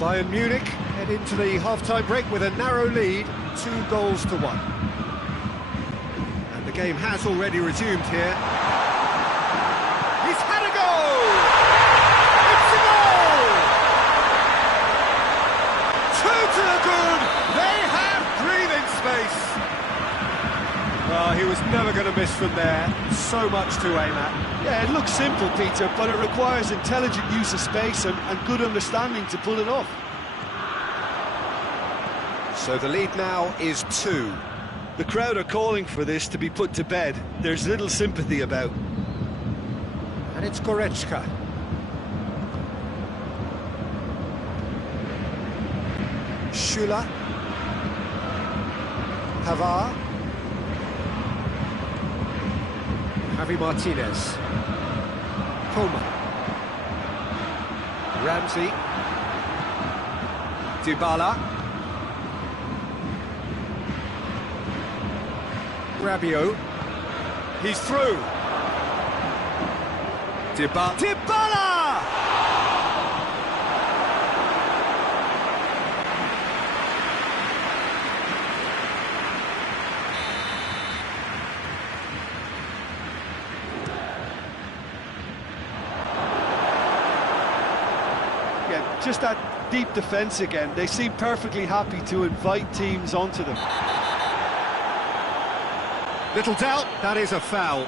Bayern Munich head into the half-time break with a narrow lead, 2-1. And the game has already resumed here. He's had a goal! It's a goal! 2 to the good! They have breathing space! Well, he was never going to miss from there. So much to aim at. Yeah, it looks simple, Peter, but it requires intelligent use of space and good understanding to pull it off. So the lead now is 2. The crowd are calling for this to be put to bed. There's little sympathy about. And it's Goretzka. Schüller. Pavard. Javi Martinez. Coleman. Ramsey. Dybala. Rabiot. He's through. Dybala! Just that deep defence again. They seem perfectly happy to invite teams onto them. Little doubt, that is a foul.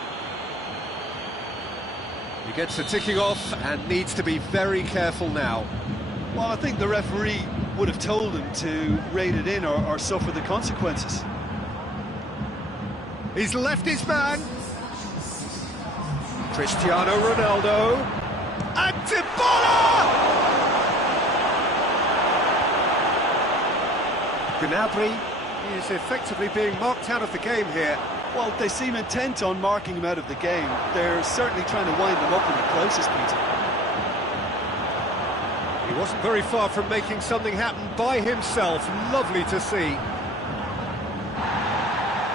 He gets the ticking off and needs to be very careful now. Well, I think the referee would have told him to rate it in or suffer the consequences. He's left his man. Cristiano Ronaldo. And Dybala! Gnabry is effectively being marked out of the game here. Well, they seem intent on marking him out of the game. They're certainly trying to wind him up in the closest, Peter. He wasn't very far from making something happen by himself. Lovely to see.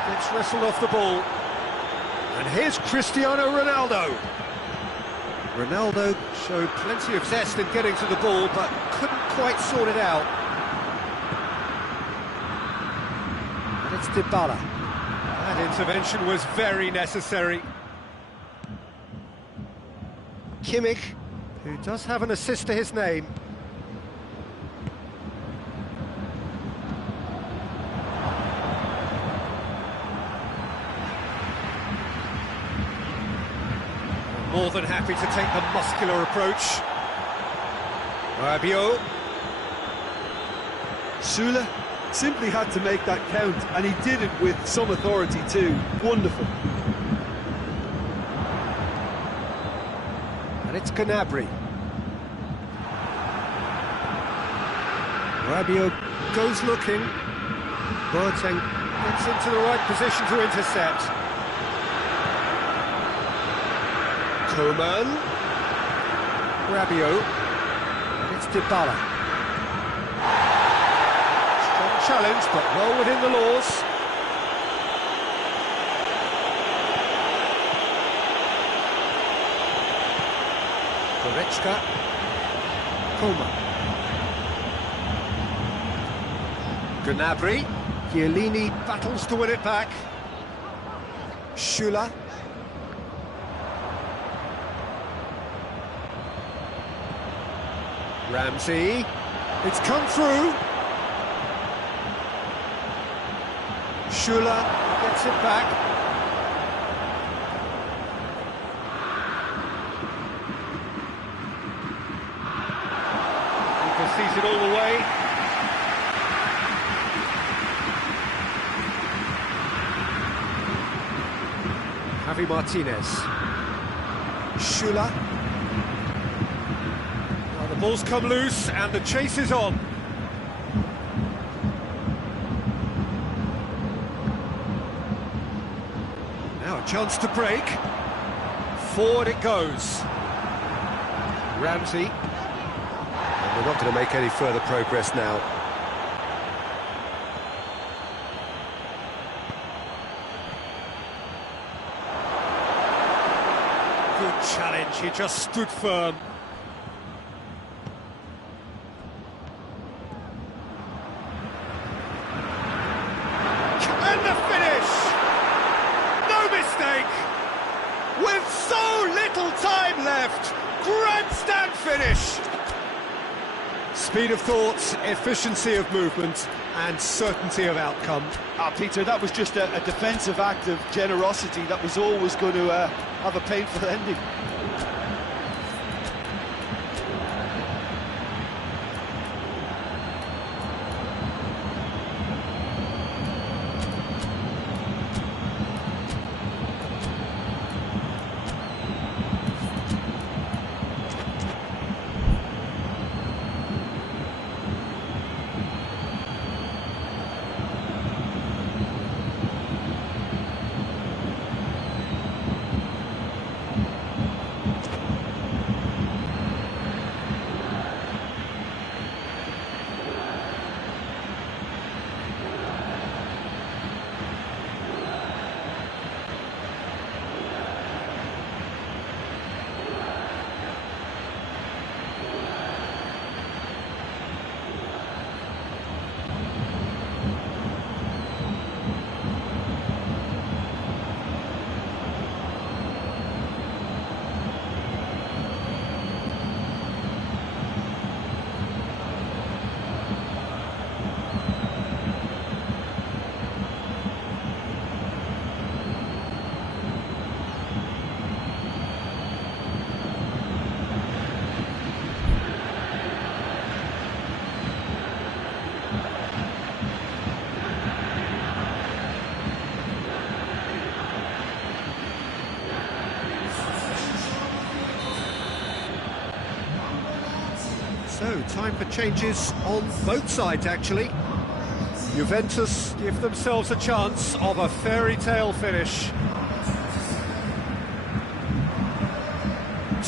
Gets wrestled off the ball. And here's Cristiano Ronaldo. Ronaldo showed plenty of zest in getting to the ball, but couldn't quite sort it out. And it's Dybala. That intervention was very necessary. Kimmich who does have an assist to his name. More than happy to take the muscular approach. Rabiot. Süle simply had to make that count, and he did it with some authority too. Wonderful. And it's Gnabry. Rabiot goes looking. Boateng gets into the right position to intercept. Coman. Rabiot. And it's Dybala. Strong challenge, but well within the laws. Goretzka. Coman. Gnabry. Chiellini battles to win it back. Süle. Ramsey. It's come through. Süle gets it back. He sees it all the way. Javi Martinez. Süle. Well, the ball's come loose and the chase is on. Now a chance to break. Forward it goes. Ramsey. And we're not going to make any further progress now. Good challenge, he just stood firm. And the finish! No mistake! With so little time left, grandstand finish! Speed of thought, efficiency of movement, and certainty of outcome. Peter, that was just a defensive act of generosity that was always going to have a painful ending. So, time for changes on both sides, actually. Juventus give themselves a chance of a fairy tale finish.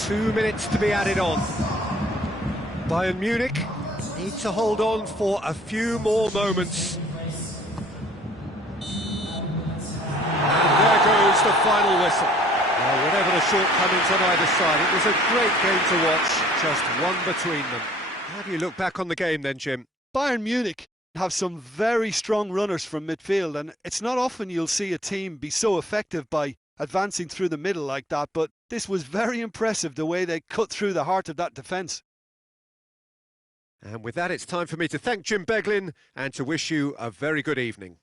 2 minutes to be added on. Bayern Munich need to hold on for a few more moments. And there goes the final whistle. Well, whatever the shortcomings on either side, it was a great game to watch, just one between them. How do you look back on the game then, Jim? Bayern Munich have some very strong runners from midfield, and it's not often you'll see a team be so effective by advancing through the middle like that, but this was very impressive the way they cut through the heart of that defence. And with that, it's time for me to thank Jim Beglin and to wish you a very good evening.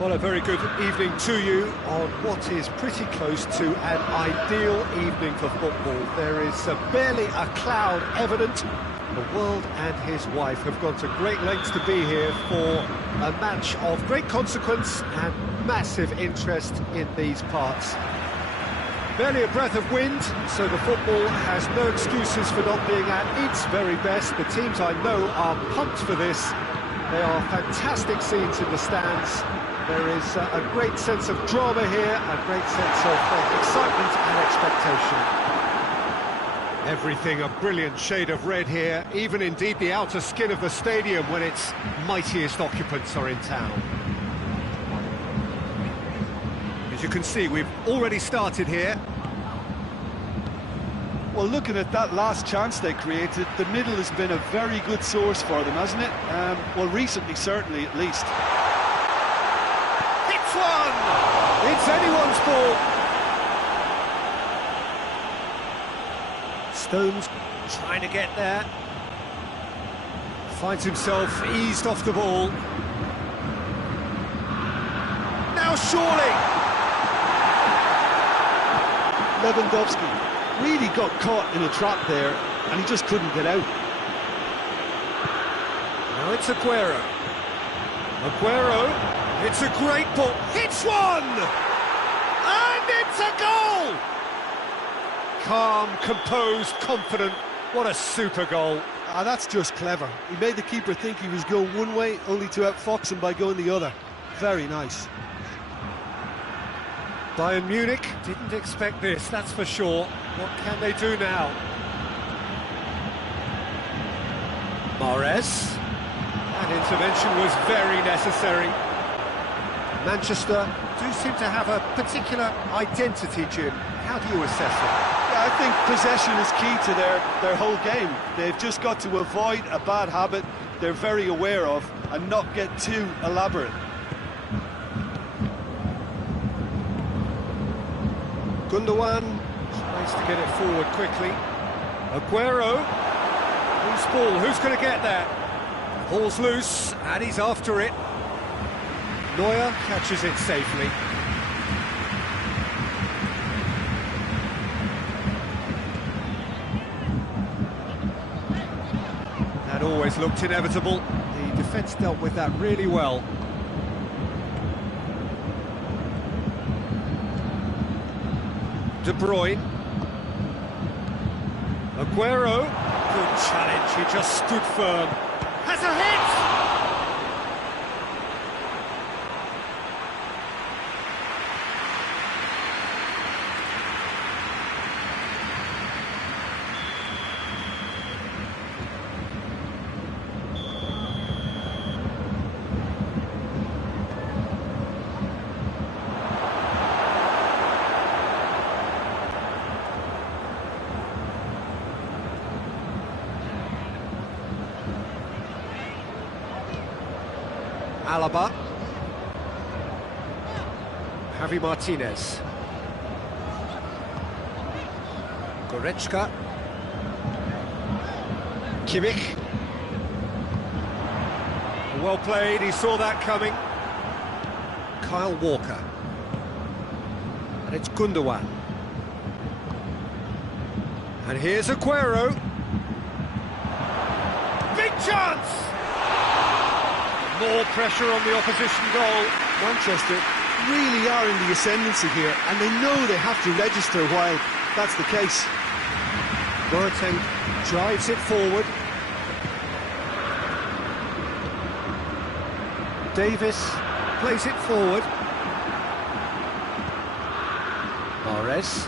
Well, a very good evening to you on what is pretty close to an ideal evening for football. There is barely a cloud evident. The world and his wife have gone to great lengths to be here for a match of great consequence and massive interest in these parts. Barely a breath of wind, so the football has no excuses for not being at its very best. The teams I know are pumped for this. They are fantastic scenes in the stands. There is a great sense of drama here, a great sense of excitement and expectation. Everything a brilliant shade of red here, even indeed the outer skin of the stadium when its mightiest occupants are in town. As you can see, we've already started here. Well, looking at that last chance they created, the middle has been a very good source for them, hasn't it? Well, recently, certainly, at least. Hits one! It's anyone's ball. Stones trying to get there. Finds himself eased off the ball. Now surely! Lewandowski really got caught in a trap there, and he just couldn't get out. Now it's Aguero. Aguero, it's a great ball. Hits one! And it's a goal! Calm, composed, confident. What a super goal. That's just clever. He made the keeper think he was going one way, only to outfox him by going the other. Very nice. Bayern Munich didn't expect this, that's for sure. What can they do now? Mahrez. That intervention was very necessary. Manchester do seem to have a particular identity, Jim. How do you assess it? Yeah, I think possession is key to their whole game. They've just got to avoid a bad habit they're very aware of and not get too elaborate. Gundogan tries to get it forward quickly. Aguero. Loose ball, who's going to get that? Ball's loose, and he's after it. Neuer catches it safely. That always looked inevitable. The defence dealt with that really well. De Bruyne. Aguero. Good challenge, he just stood firm. Has a hit! Alaba. Javi Martinez. Goretzka. Kimmich. Well played, he saw that coming. Kyle Walker. And it's Gundogan. And here's Aguero. Big chance! More pressure on the opposition goal. Manchester really are in the ascendancy here, and they know they have to register while that's the case. Boateng drives it forward. Davis plays it forward. Mahrez.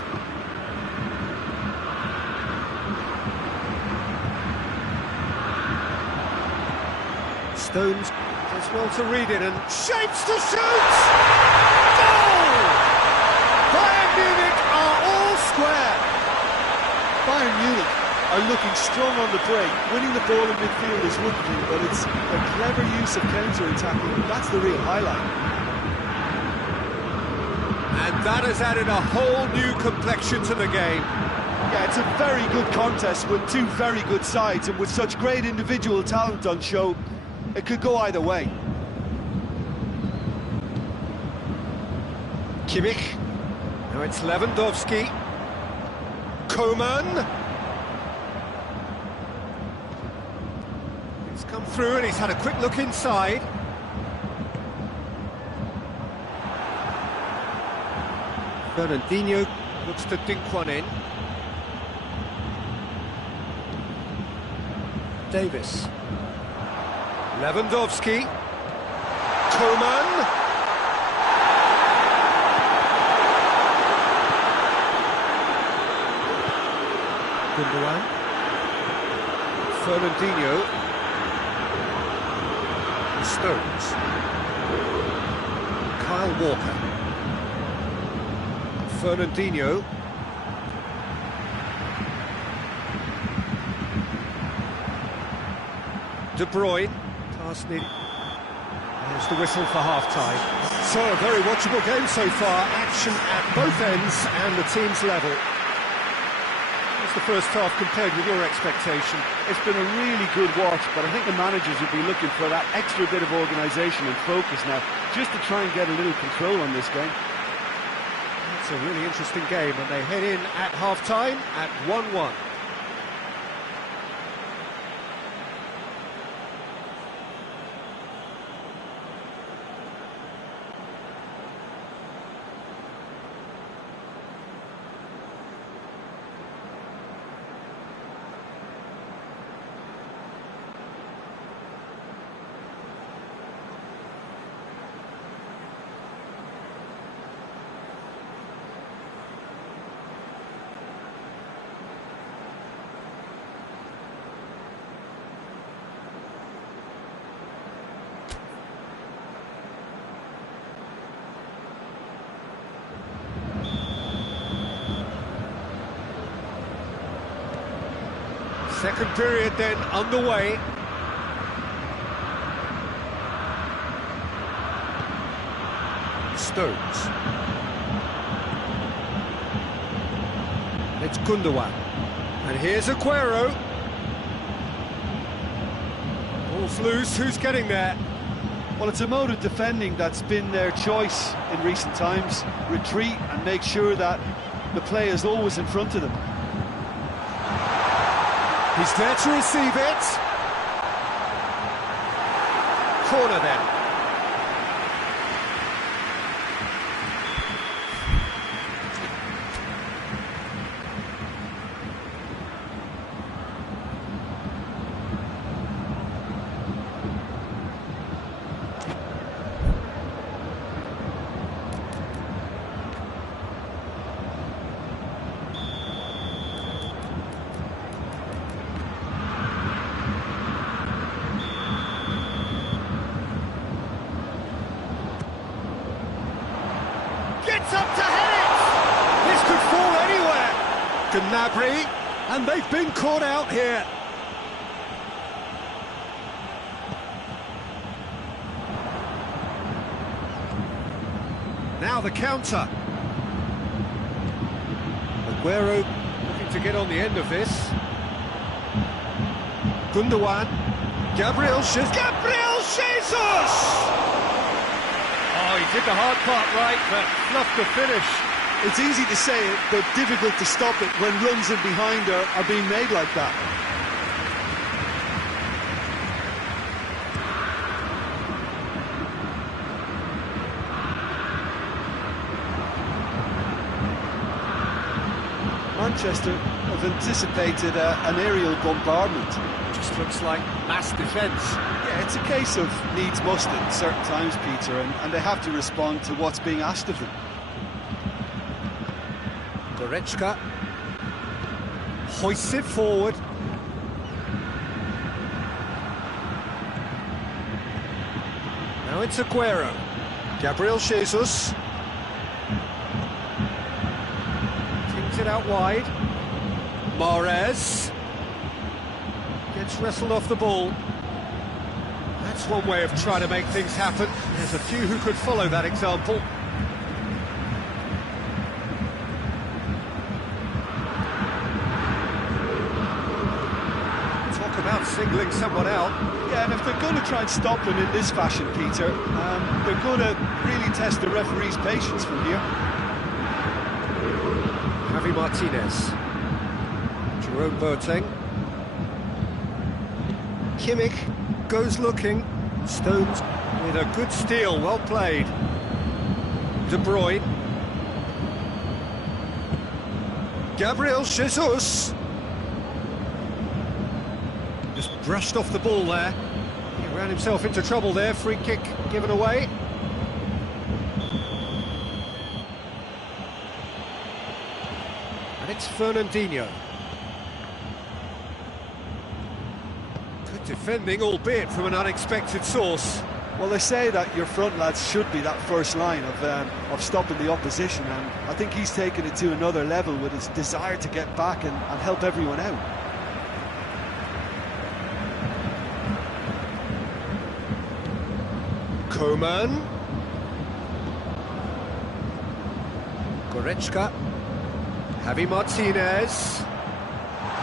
Stones as well to read it and shapes to shoot! Goal! Bayern Munich are all square. Bayern Munich are looking strong on the break. Winning the ball in midfield is one thing, but it's a clever use of counter-attacking. That's the real highlight. And that has added a whole new complexion to the game. Yeah, it's a very good contest with two very good sides, and with such great individual talent on show, it could go either way. Kimmich. Now it's Lewandowski. Coman. He's come through and he's had a quick look inside. Fernandinho looks to dink one in. Davis. Lewandowski. Coman. Gundogan. Fernandinho. Stones. Kyle Walker. Fernandinho. De Bruyne. Pass needed. There's the whistle for half-time. So a very watchable game so far. Action at both ends and the team's level. What's the first half compared with your expectation? It's been a really good watch, but I think the managers would be looking for that extra bit of organisation and focus now, just to try and get a little control on this game. It's a really interesting game, and they head in at half-time at 1-1. Second period then underway. Stones. It's Gundogan. And here's Aguero. Ball's loose, who's getting there? Well, it's a mode of defending that's been their choice in recent times. Retreat and make sure that the play is always in front of them. He's there to receive it. Corner then. Up to head it! This could fall anywhere! Gnabry, and they've been caught out here. Now the counter. Aguero looking to get on the end of this. Gundogan. Gabriel Jesus! Oh, he did the hard part right, but fluffed the finish. It's easy to say it, but difficult to stop it when runs in behind are being made like that. Manchester have anticipated an aerial bombardment. Just looks like mass defence. Yeah, it's a case of needs must at certain times, Peter, and they have to respond to what's being asked of them. Goretzka hoists it forward. Now it's Aguero. Gabriel Jesus. Kings it out wide. Mahrez. Gets wrestled off the ball. That's one way of trying to make things happen. There's a few who could follow that example. Talk about singling someone out. Yeah, and if they're going to try and stop him in this fashion, Peter, they're going to really test the referee's patience from here. Javi Martinez. Jerome Boateng. Kimmich goes looking. Stones with a good steal, well played. De Bruyne. Gabriel Jesus. Just brushed off the ball there. He ran himself into trouble there. Free kick given away. And it's Fernandinho. Good defending, albeit from an unexpected source. Well, they say that your front lads should be that first line of stopping the opposition, and I think he's taken it to another level with his desire to get back and help everyone out. Coman. Goretzka. Javi Martinez.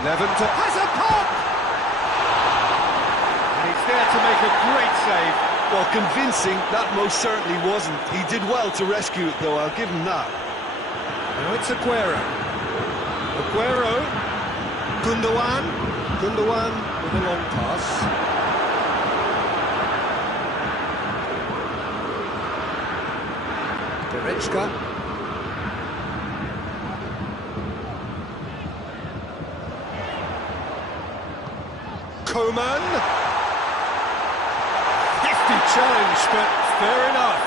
Lewandowski has a pop! And he's there to make a great save. Well, convincing, that most certainly wasn't. He did well to rescue it, though, I'll give him that. Now it's Aguero. Aguero. Gundogan. Gundogan with a long pass. Goretzka. Coman. Challenge, but fair enough.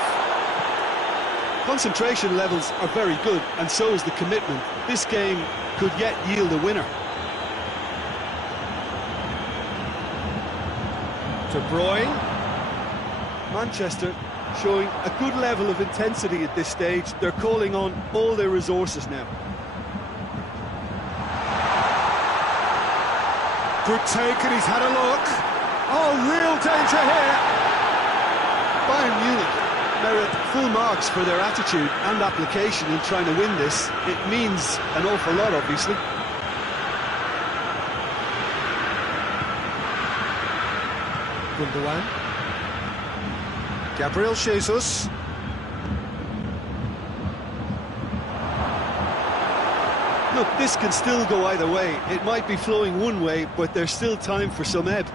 Concentration levels are very good, and so is the commitment. This game could yet yield a winner. De Bruyne. Manchester showing a good level of intensity at this stage. They're calling on all their resources now. Good take, and he's had a look. Oh, real danger here. Bayern Munich merit full marks for their attitude and application in trying to win this. It means an awful lot, obviously. Gundogan. Gabriel Jesus. Look, this can still go either way. It might be flowing one way, but there's still time for some ebb.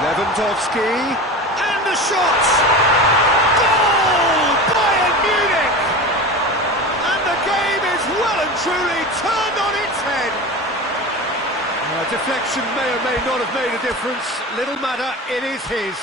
Lewandowski, and the shot! Goal! Bayern Munich! And the game is well and truly turned on its head. Deflection may or may not have made a difference. Little matter, it is his.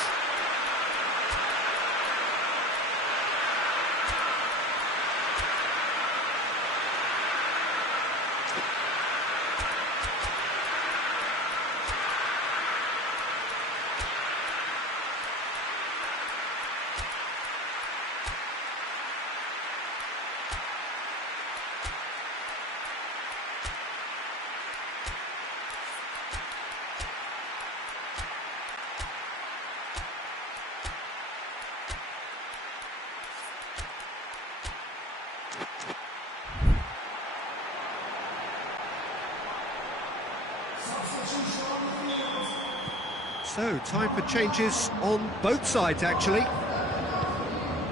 So, time for changes on both sides, actually.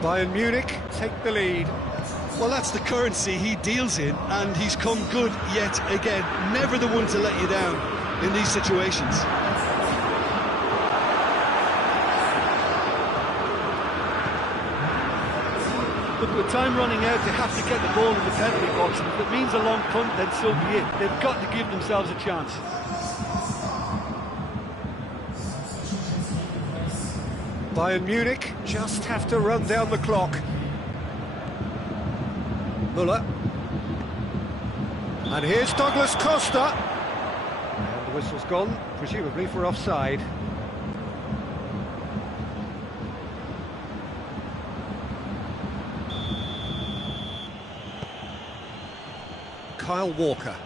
Bayern Munich take the lead. Well, that's the currency he deals in, and he's come good yet again. Never the one to let you down in these situations. Look, with time running out, they have to get the ball in the penalty box, and if it means a long punt, then so be it. They've got to give themselves a chance. Bayern Munich just have to run down the clock. Müller. And here's Douglas Costa. And the whistle's gone, presumably for offside. Kyle Walker.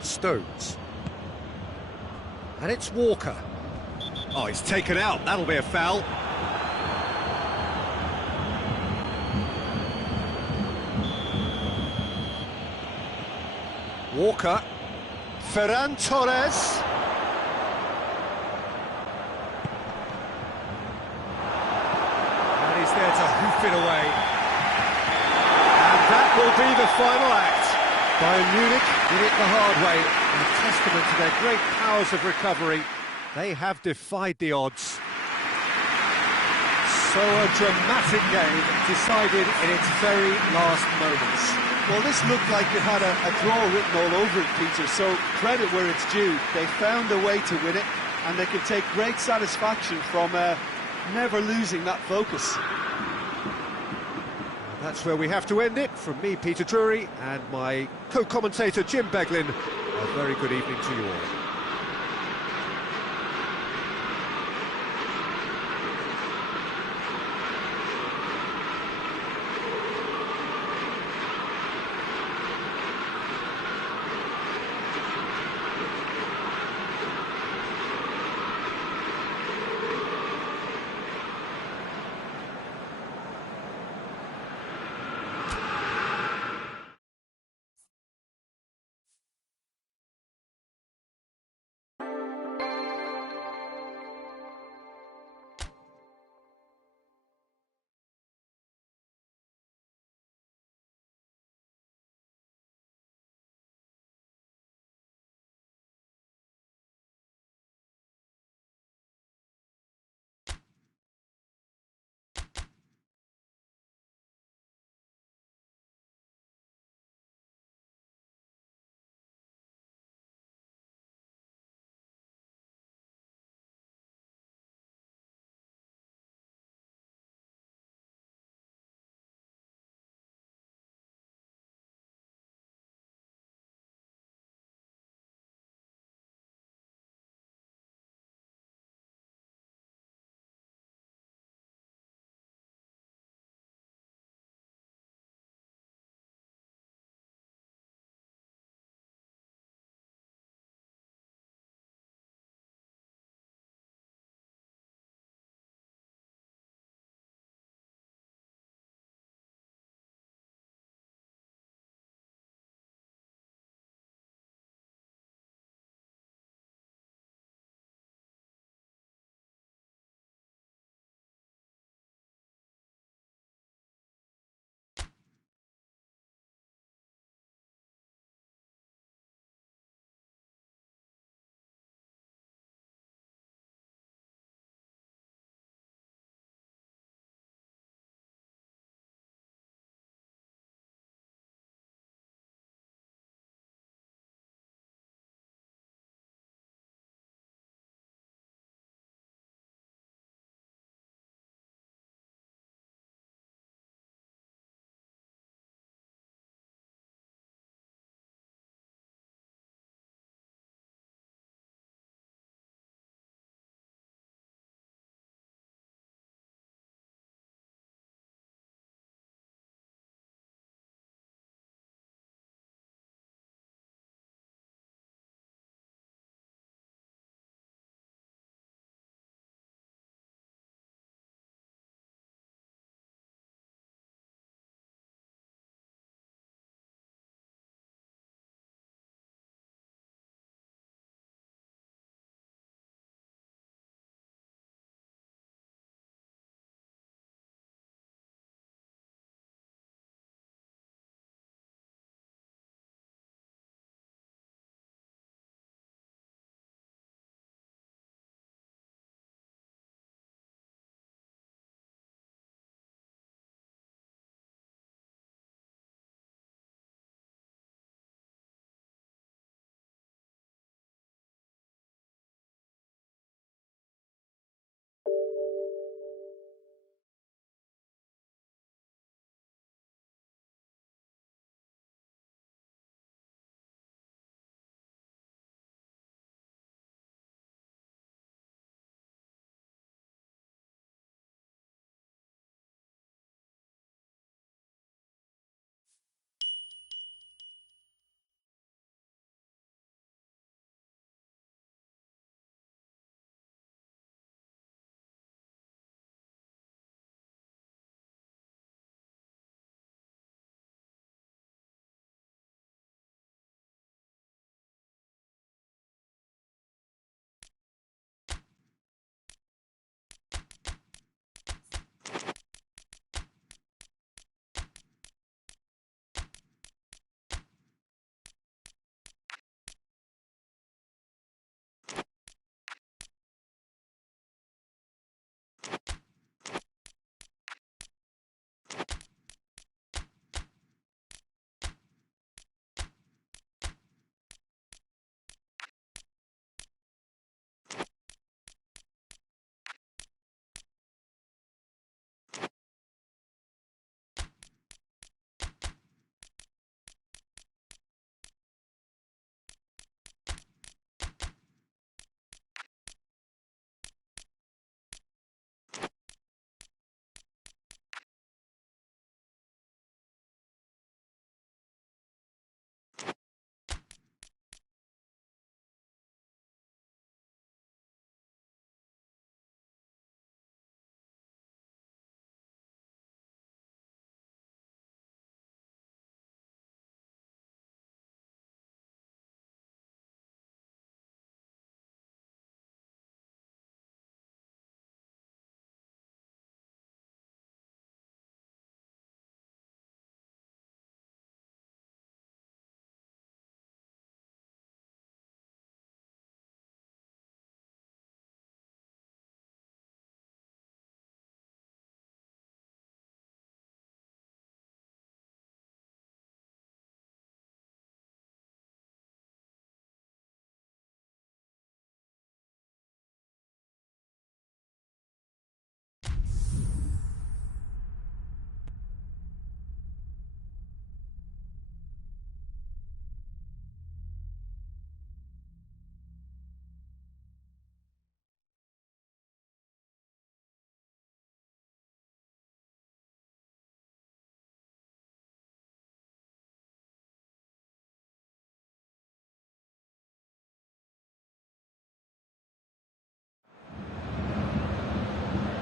Stones. And it's Walker. Oh, he's taken out. That'll be a foul. Walker. Ferran Torres. And he's there to hoof it away. And that will be the final act. Bayern Munich did it the hard way. A testament to their great powers of recovery. They have defied the odds. So a dramatic game decided in its very last moments. Well, this looked like it had a draw written all over it, Peter, so credit where it's due. They found a way to win it, and they can take great satisfaction from never losing that focus. That's where we have to end it. From me, Peter Drury, and my co-commentator, Jim Beglin, a very good evening to you all.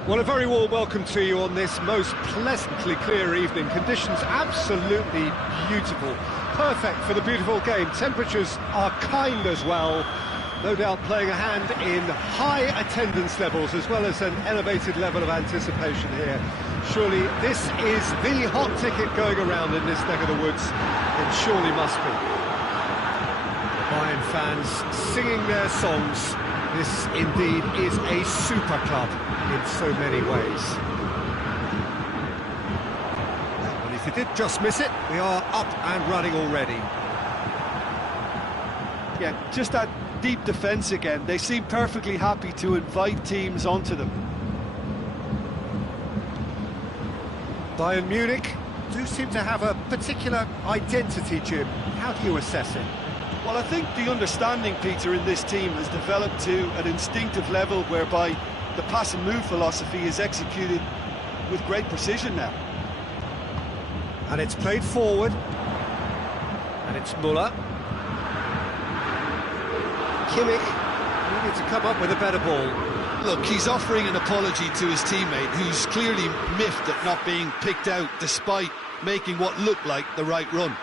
Well, a very warm welcome to you on this most pleasantly clear evening. Conditions absolutely beautiful. Perfect for the beautiful game. Temperatures are kind as well. No doubt playing a hand in high attendance levels as well as an elevated level of anticipation here. Surely this is the hot ticket going around in this neck of the woods. It surely must be. The Bayern fans singing their songs. This indeed is a super club in so many ways. Well, if you did just miss it, we are up and running already. Yeah, just that deep defence again. They seem perfectly happy to invite teams onto them. Bayern Munich do seem to have a particular identity, Jim. How do you assess it? Well, I think the understanding, Peter, in this team has developed to an instinctive level whereby the pass and move philosophy is executed with great precision now. And it's played forward. And it's Müller. Kimmich needed to come up with a better ball. Look, he's offering an apology to his teammate, who's clearly miffed at not being picked out despite making what looked like the right run.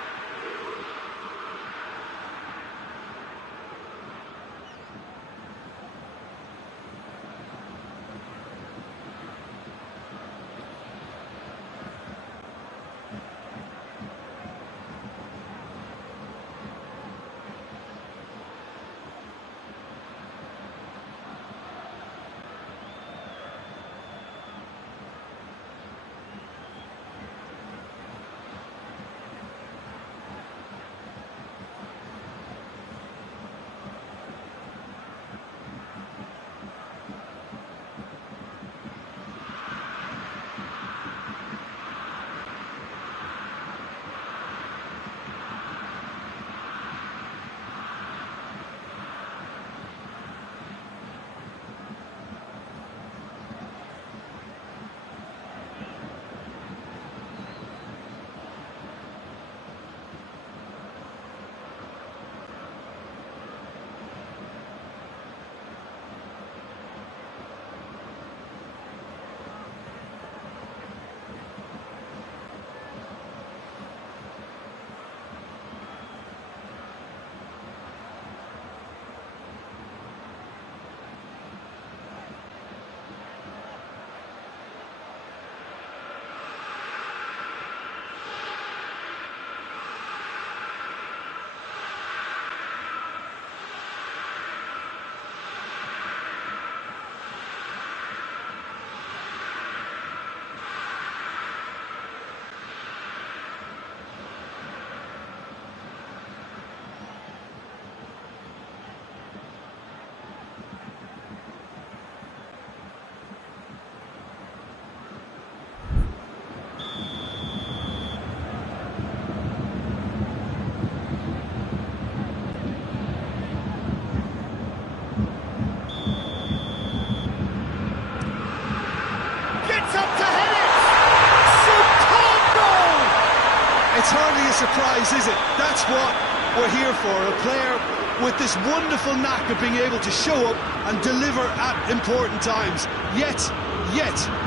It's hardly a surprise, is it? That's what we're here for, a player with this wonderful knack of being able to show up and deliver at important times. Yet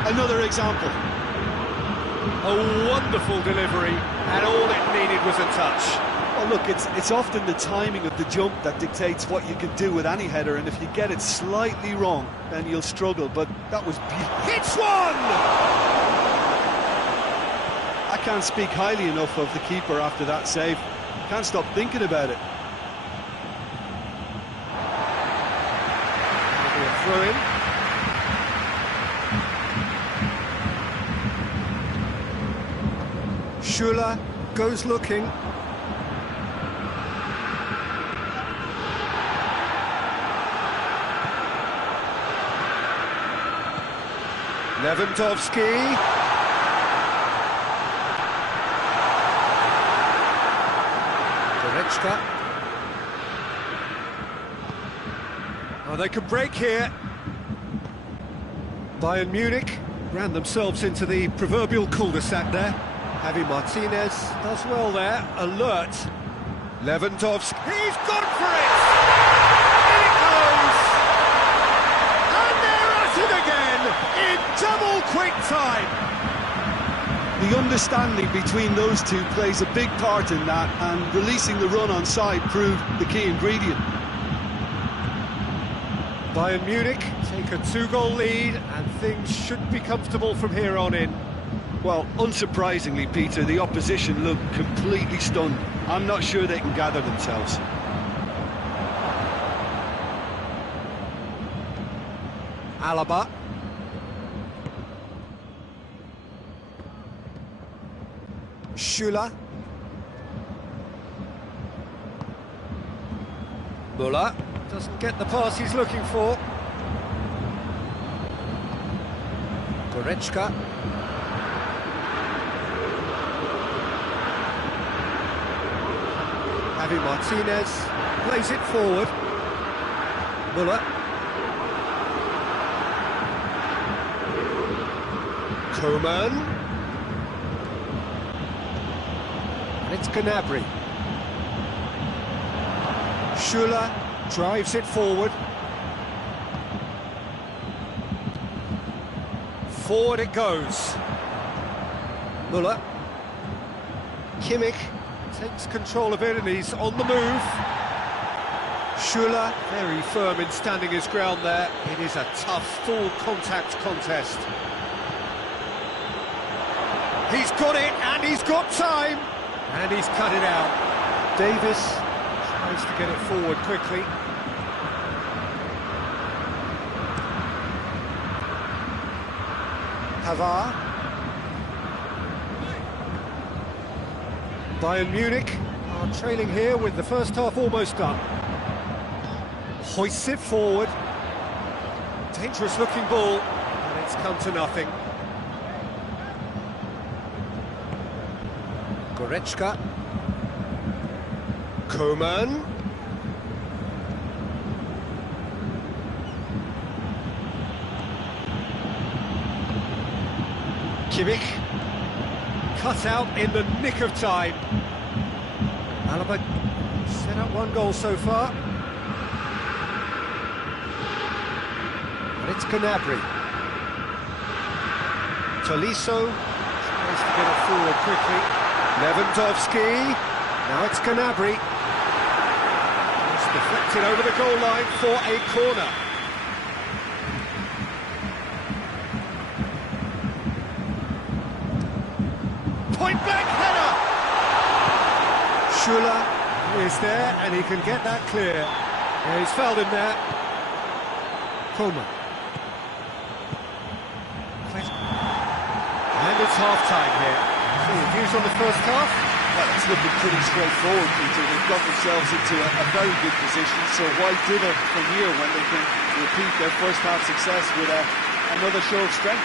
another example. A wonderful delivery, and all it needed was a touch. Well, look, it's often the timing of the jump that dictates what you can do with any header, and if you get it slightly wrong, then you'll struggle, but that was beautiful. Hits one! I can't speak highly enough of the keeper after that save. Can't stop thinking about it. Maybe a throw in. Schüller goes looking. Lewandowski. Goretzka. Oh, they could break here. Bayern Munich ran themselves into the proverbial cul-de-sac there. Javi Martinez does well there, alert. Lewandowski, he's gone for it! In it goes! And they're at it again! In quick time. The understanding between those two plays a big part in that, and releasing the run on side proved the key ingredient. Bayern Munich take a 2-goal lead, and things should be comfortable from here on in. Well, unsurprisingly, Peter, the opposition look completely stunned. I'm not sure they can gather themselves. Alaba. Schüller. Müller doesn't get the pass he's looking for. Goretzka. Javi Martinez plays it forward. Müller. Coman. And it's Gnabry. Schüller drives it forward. Forward it goes. Müller. Kimmich takes control of it and he's on the move. Schüller very firm in standing his ground there. It is a tough full contact contest. He's got it and he's got time. And he's cut it out. Davis tries to get it forward quickly. Pavard. Bayern Munich are trailing here with the first half almost done. Hoists it forward. Dangerous looking ball, and it's come to nothing. Goretzka. Coman. Kimmich. Cut out in the nick of time. Alaba set up 1 goal so far. And it's Gnabry. Tolisso tries to get it forward quickly. Lewandowski. Now it's Gnabry. It's deflected over the goal line for a corner. Point-blank header! Schüller is there, and he can get that clear. Yeah, he's fouled him there. Coman. And it's half-time here. So your views on the first half? Well, it's looking pretty straightforward, Peter. They've got themselves into a very good position, so why dither from here when they can repeat their first half success with another show of strength?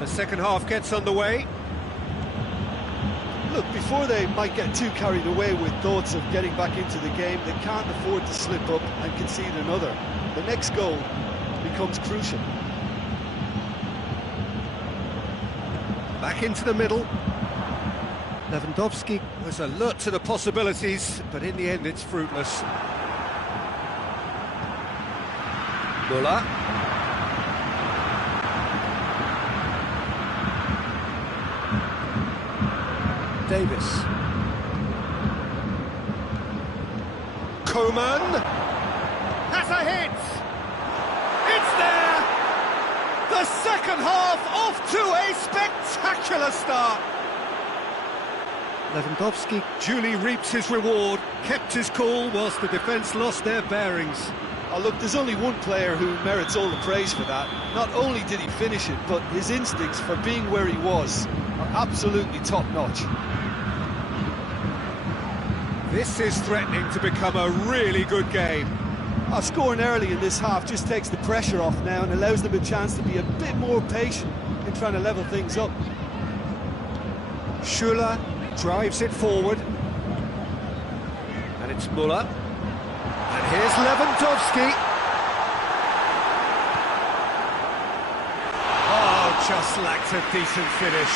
The second half gets underway. Look, before they might get too carried away with thoughts of getting back into the game, they can't afford to slip up and concede another. The next goal becomes crucial. Back into the middle. Lewandowski was alert to the possibilities, but in the end it's fruitless. Müller. Davis. Coman. Has a hit! It's there! The second half off to a spectacular start! Lewandowski duly reaps his reward, kept his cool whilst the defence lost their bearings. Oh, look, there's only one player who merits all the praise for that. Not only did he finish it, but his instincts for being where he was are absolutely top-notch. This is threatening to become a really good game. Scoring early in this half just takes the pressure off now and allows them a chance to be a bit more patient in trying to level things up. Schuler drives it forward. And it's Müller. And here's Lewandowski. Oh, just lacked a decent finish.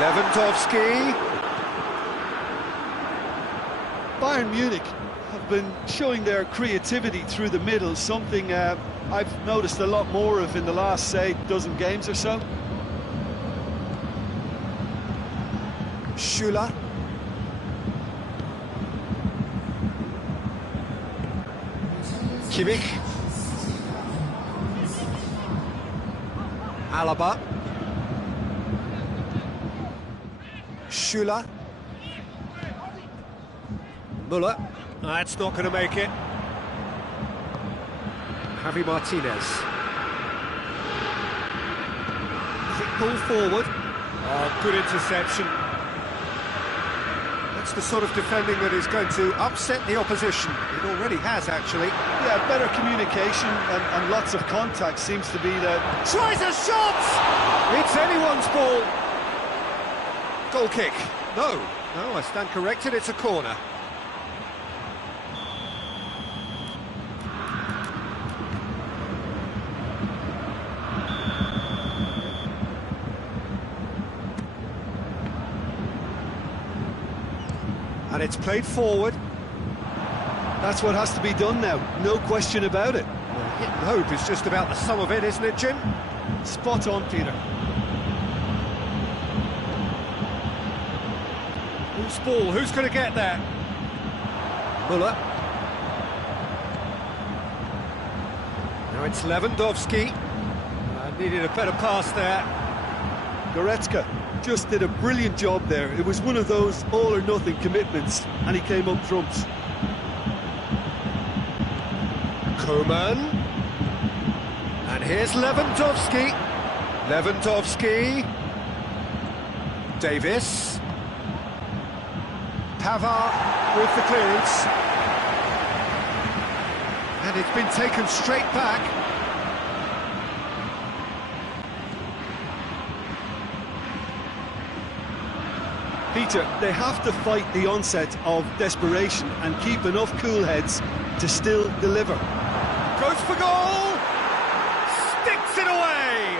Lewandowski. Bayern Munich have been showing their creativity through the middle, something I've noticed a lot more of in the last, say, dozen games or so. Schuler. Kimmich. Alaba. Schuler. Müller. That's not going to make it. Javi Martinez. Quick ball forward. Oh, good interception. That's the sort of defending that is going to upset the opposition. It already has, actually. Yeah, better communication and lots of contact seems to be the... Tries a shot! It's anyone's ball. Goal kick. No, I stand corrected, it's a corner. And it's played forward. That's what has to be done now, no question about it. Well, hit and hope is just about the sum of it, isn't it, Jim? Spot on, Peter. Who's ball? Who's going to get there? Müller. Now it's Lewandowski. Needed a better pass there. Goretzka just did a brilliant job there. It was one of those all-or-nothing commitments, and he came up trumps. Coman. And here's Lewandowski. Lewandowski. Davis. Pavard with the clearance. And it's been taken straight back. Peter, they have to fight the onset of desperation and keep enough cool heads to still deliver. Goes for goal! Sticks it away!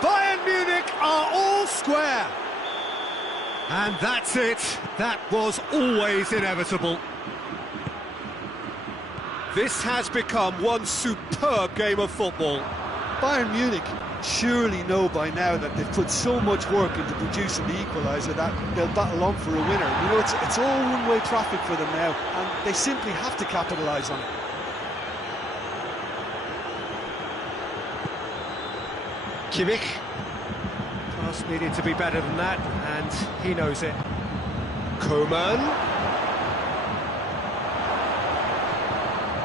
Bayern Munich are all square! And that's it. That was always inevitable. This has become one superb game of football. Bayern Munich surely know by now that they've put so much work into producing the equaliser that they'll battle on for a winner. You know, it's all one-way traffic for them now, and they simply have to capitalise on it. Kimmich. Pass needed to be better than that, and he knows it. Coman.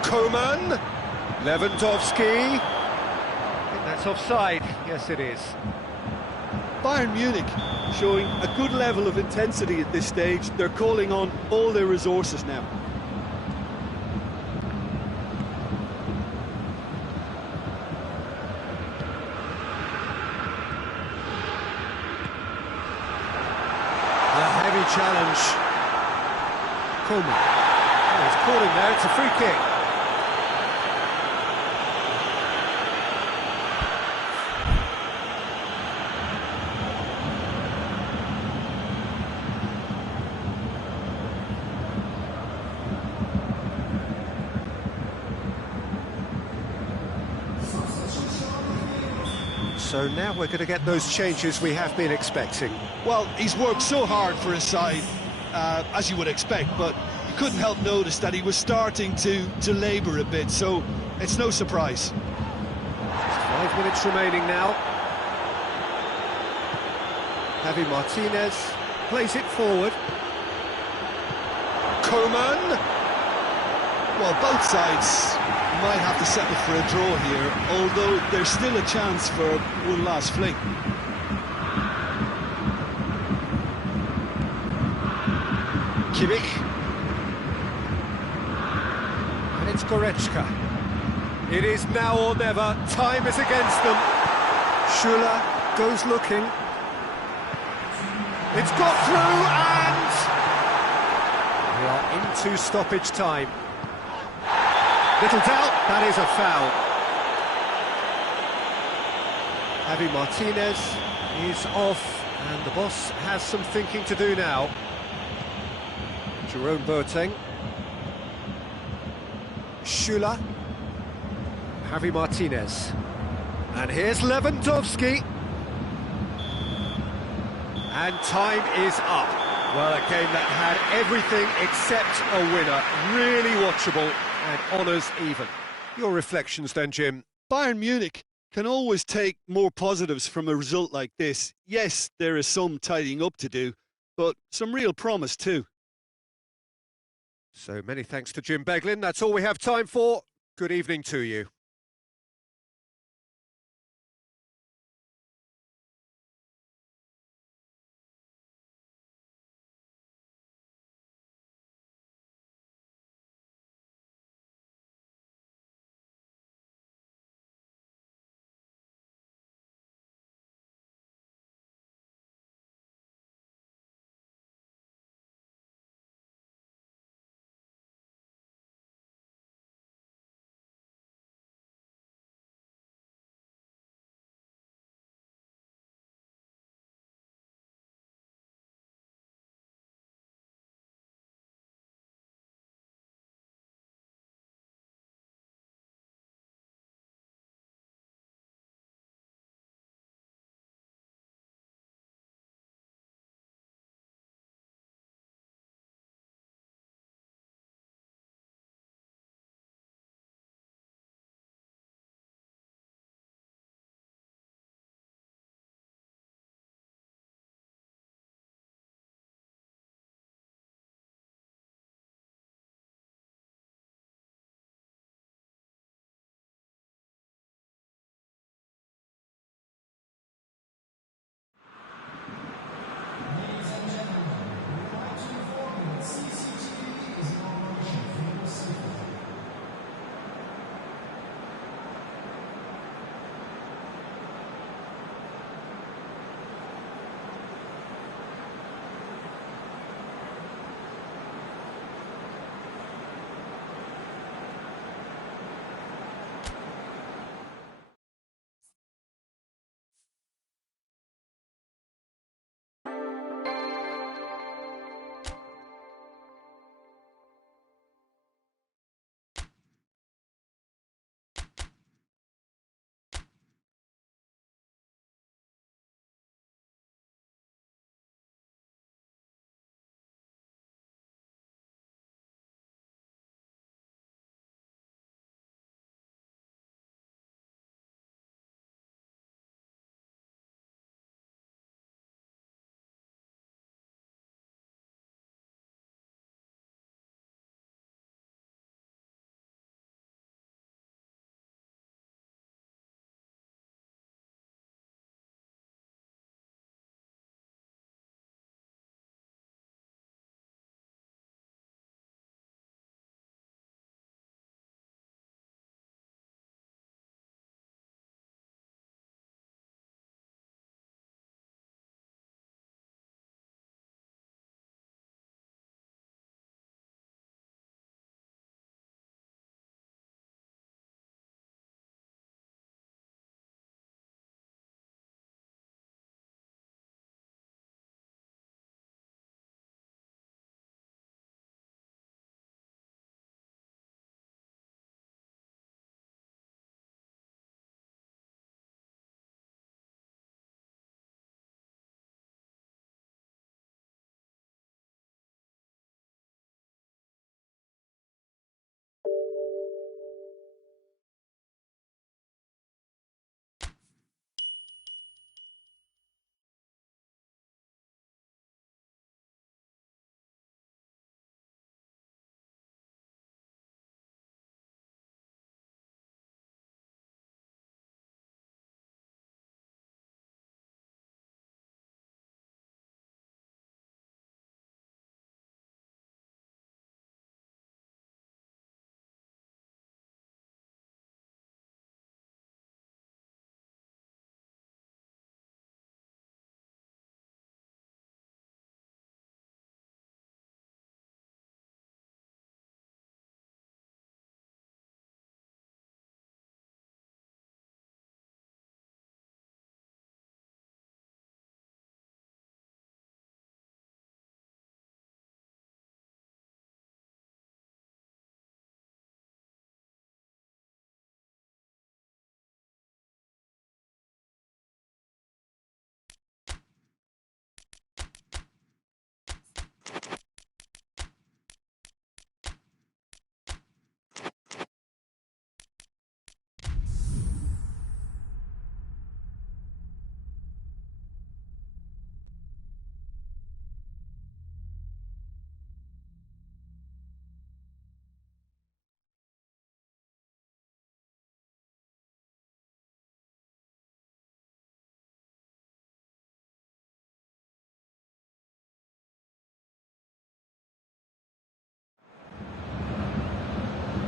Coman. Lewandowski. That's offside. Yes, it is. Bayern Munich showing a good level of intensity at this stage. They're calling on all their resources now. A heavy challenge. Coman. Oh, he's caught him there. It's a free kick. So now we're going to get those changes we have been expecting. Well, he's worked so hard for his side, as you would expect, but you couldn't help notice that he was starting to labour a bit, so it's no surprise. Just 5 minutes remaining now. Javi Martinez plays it forward. Coman. Well, both sides might have to settle for a draw here, although there's still a chance for one last fling. Kimmich. And it's Goretzka. It is now or never. Time is against them. Schüller goes looking. It's got through and... we are into stoppage time. Little doubt, that is a foul. Javi Martinez is off, and the boss has some thinking to do now. Jerome Boateng. Schüller. Javi Martinez. And here's Lewandowski. And time is up. Well, a game that had everything except a winner. Really watchable and honours even. Your reflections then, Jim? Bayern Munich can always take more positives from a result like this. Yes, there is some tidying up to do, but some real promise too. So many thanks to Jim Beglin. That's all we have time for. Good evening to you.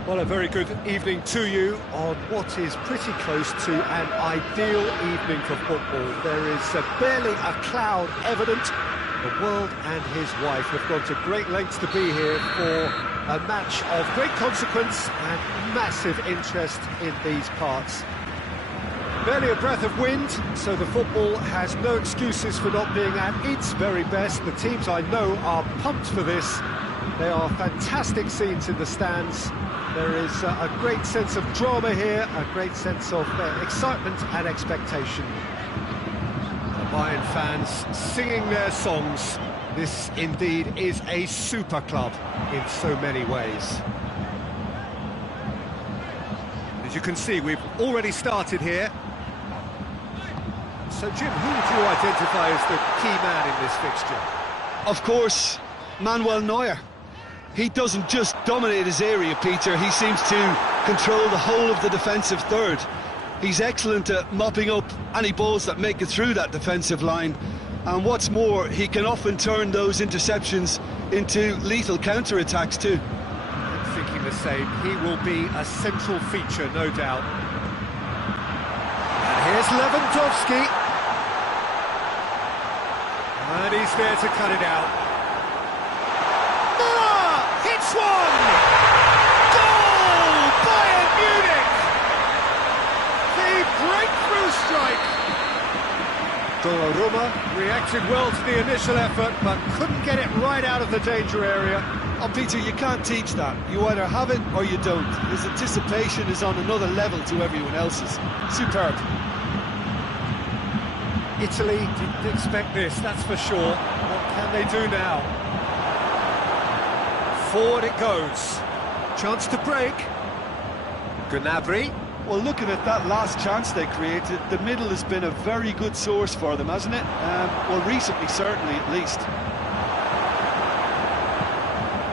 Well, a very good evening to you on what is pretty close to an ideal evening for football. There is barely a cloud evident. The world and his wife have gone to great lengths to be here for a match of great consequence and massive interest in these parts. Barely a breath of wind, so the football has no excuses for not being at its very best. The teams I know are pumped for this. They are fantastic scenes in the stands. There is a great sense of drama here, a great sense of excitement and expectation. The Bayern fans singing their songs. This indeed is a super club in so many ways. As you can see, we've already started here. So Jim, who would you identify as the key man in this fixture? Of course, Manuel Neuer. He doesn't just dominate his area, Peter, he seems to control the whole of the defensive third. He's excellent at mopping up any balls that make it through that defensive line. And what's more, he can often turn those interceptions into lethal counter-attacks too. I'm thinking the same. He will be a central feature, no doubt. And here's Lewandowski. And he's there to cut it out. Hits one! Goal! Bayern Munich! The breakthrough strike! Donnarumma reacted well to the initial effort, but couldn't get it right out of the danger area. Oh, Peter, you can't teach that. You either have it or you don't. His anticipation is on another level to everyone else's. Superb. Italy didn't expect this, that's for sure. What can they do now? Forward it goes. Chance to break. Gnabry. Well, looking at that last chance they created, the middle has been a very good source for them, hasn't it? Well, recently, certainly, at least.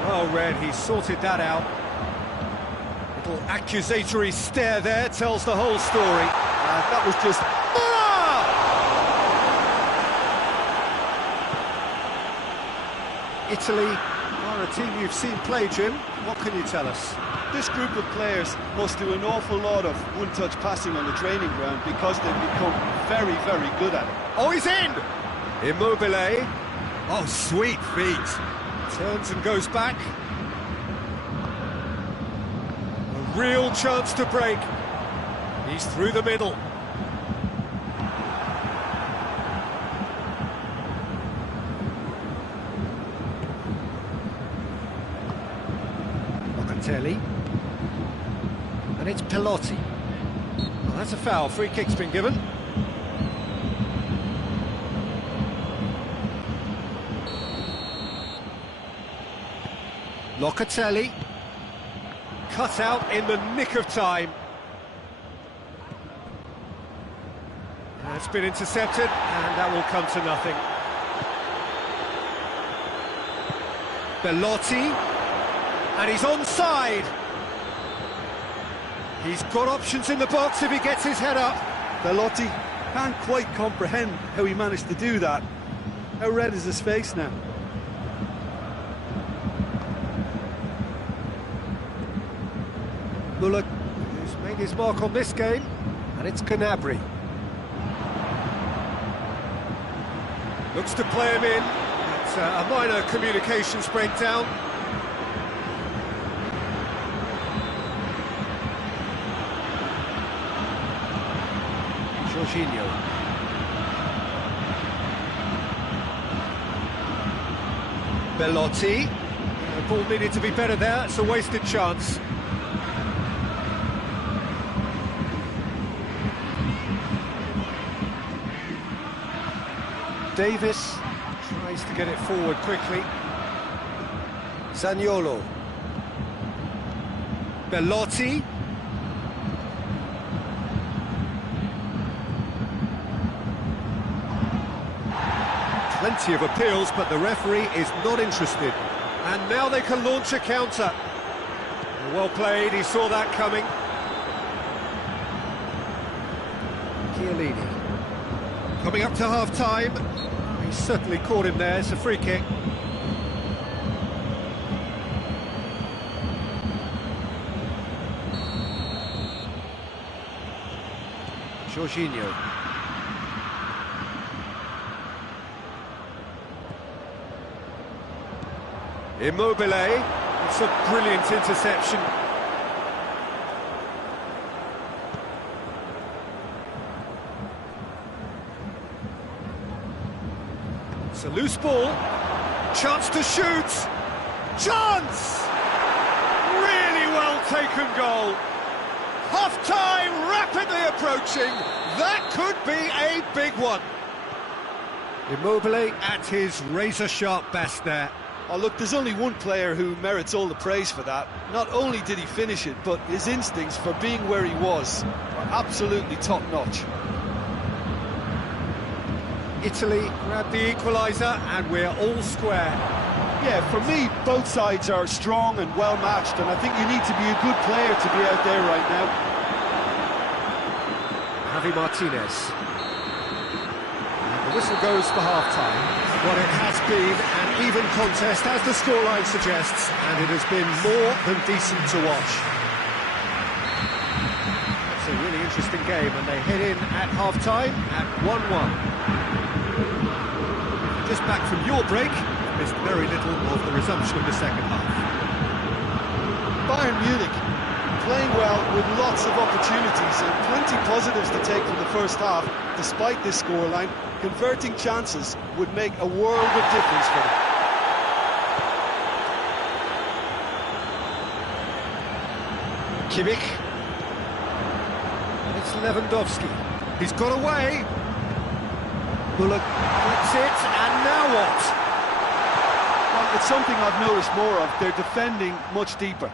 Well read, he sorted that out. Little accusatory stare there tells the whole story. That was just... Italy are a team you've seen play, Jim. What can you tell us? This group of players must do an awful lot of one-touch passing on the training ground because they've become very, very good at it. Oh, he's in! Immobile. Oh, sweet feet. Turns and goes back. A real chance to break. He's through the middle. Locatelli. And it's Pelotti. Well, that's a foul. Free kick's been given. Locatelli. Cut out in the nick of time. That's been intercepted, and that will come to nothing. Belotti. And he's onside. He's got options in the box if he gets his head up. Belotti can't quite comprehend how he managed to do that. How red is his face now? Bullock, who's made his mark on this game, and it's Gnabry. Looks to play him in. It's a minor communications breakdown. Jorginho. Belotti. The ball needed to be better there, it's a wasted chance. Davis tries to get it forward quickly. Zaniolo. Belotti. Plenty of appeals, but the referee is not interested. And now they can launch a counter. Well played, he saw that coming. Chiellini. Coming up to half-time. He certainly caught him there, it's a free kick. Jorginho. Immobile. It's a brilliant interception. It's a loose ball. Chance to shoot. Chance! Really well taken goal. Half-time rapidly approaching. That could be a big one. Immobile at his razor-sharp best there. Oh look, there's only one player who merits all the praise for that. Not only did he finish it, but his instincts for being where he was are absolutely top-notch. Italy grabbed the equaliser and we're all square. Yeah, for me, both sides are strong and well-matched, and I think you need to be a good player to be out there right now. Javi Martinez. And the whistle goes for half-time. Well, it has been an even contest, as the scoreline suggests, and it has been more than decent to watch. It's a really interesting game, and they head in at half-time at 1-1. Just back from your break, missed very little of the resumption of the second half. Bayern Munich playing well with lots of opportunities and plenty positives to take from the first half. Despite this scoreline, converting chances would make a world of difference for them. Kimmich. And it's Lewandowski. He's got away. Bullock gets it, and now what? Well, it's something I've noticed more of. They're defending much deeper.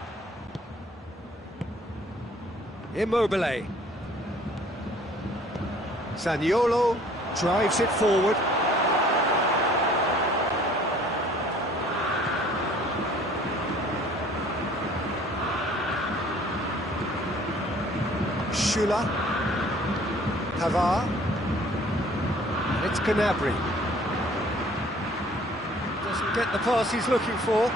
Immobile. Zaniolo drives it forward. Schüller. Pavard. And it's Gnabry. Doesn't get the pass he's looking for.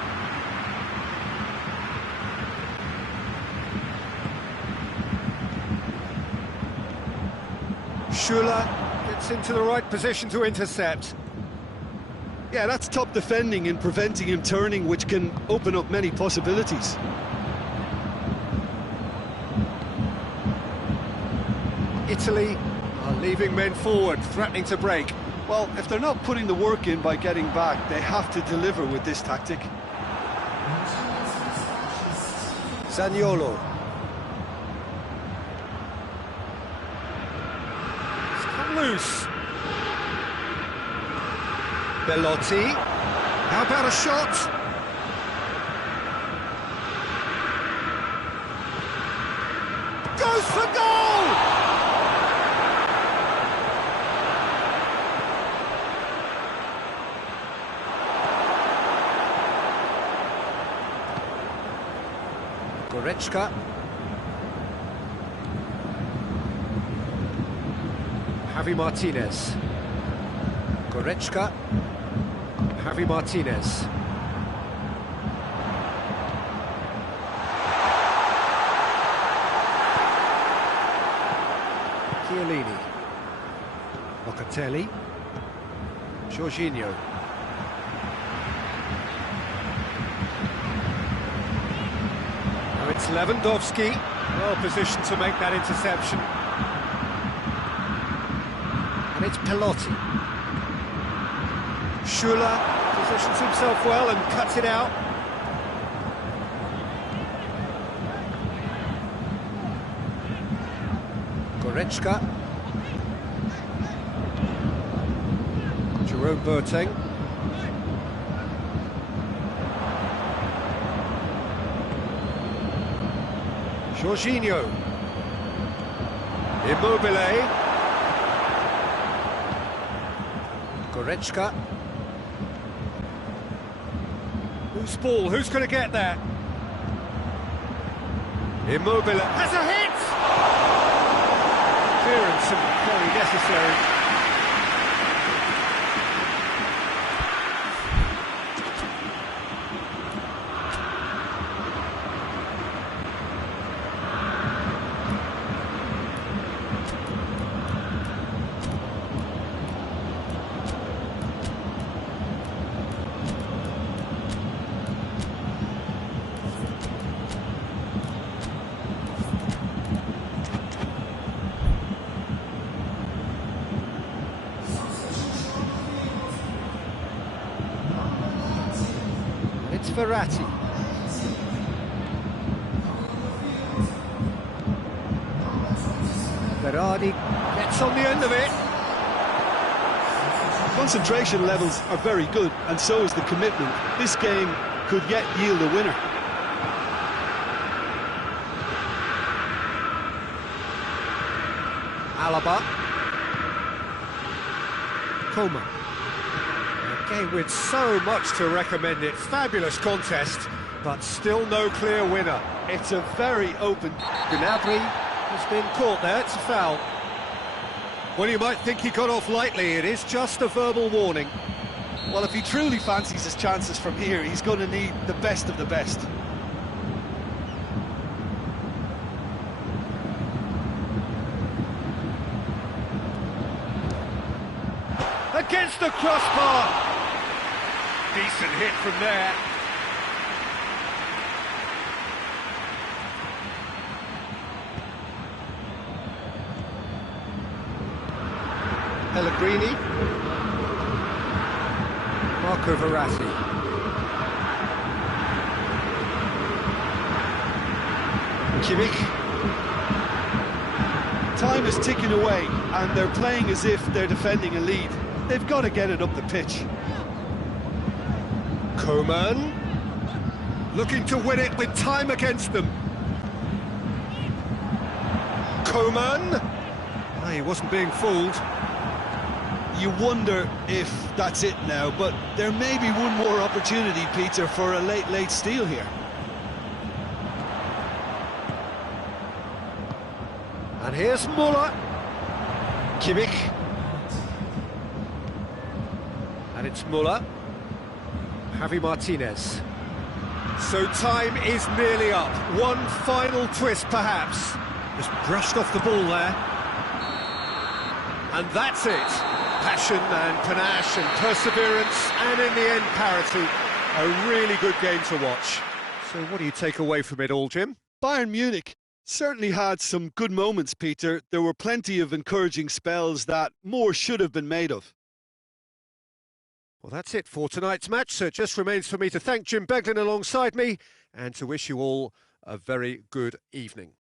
Schüller gets into the right position to intercept. Yeah, that's top defending and preventing him turning, which can open up many possibilities. Italy are leaving men forward, threatening to break. Well, if they're not putting the work in by getting back, they have to deliver with this tactic. Zaniolo. It's come loose. Belotti. How about a shot? Goes for goal! Goretzka. Javi Martinez. Goretzka. Javi Martinez. Chiellini. Locatelli. Jorginho. Now it's Lewandowski, well positioned to make that interception. And it's Pelotti. Schüller positions himself well and cuts it out. Goretzka. Jerome Boateng. Jorginho. Immobile. Goretzka. Loose ball, who's going to get there? Immobile has a hit! Clearance and very necessary. Verratti. Berardi gets on the end of it. Concentration levels are very good, and so is the commitment. This game could yet yield a winner. Alaba. Coman. A game with so much to recommend it. Fabulous contest, but still no clear winner. It's a very open... Gnabry has been caught there, it's a foul. Well, you might think he got off lightly, it is just a verbal warning. Well, if he truly fancies his chances from here, he's going to need the best of the best. Against the crossbar! Decent hit from there. Pellegrini. Marco Verratti. Kimmich. Time is ticking away, and they're playing as if they're defending a lead. They've got to get it up the pitch. Coman. Looking to win it with time against them. Coman. Oh, he wasn't being fooled. You wonder if that's it now, but there may be one more opportunity, Peter, for a late steal here. And here's Muller. Kimmich. And it's Muller. Javi Martinez. So time is nearly up. One final twist, perhaps. Just brushed off the ball there. And that's it. Passion and panache and perseverance, and in the end, parity. A really good game to watch. So what do you take away from it all, Jim? Bayern Munich certainly had some good moments, Peter. There were plenty of encouraging spells that more should have been made of. Well, that's it for tonight's match, so it just remains for me to thank Jim Beglin alongside me and to wish you all a very good evening.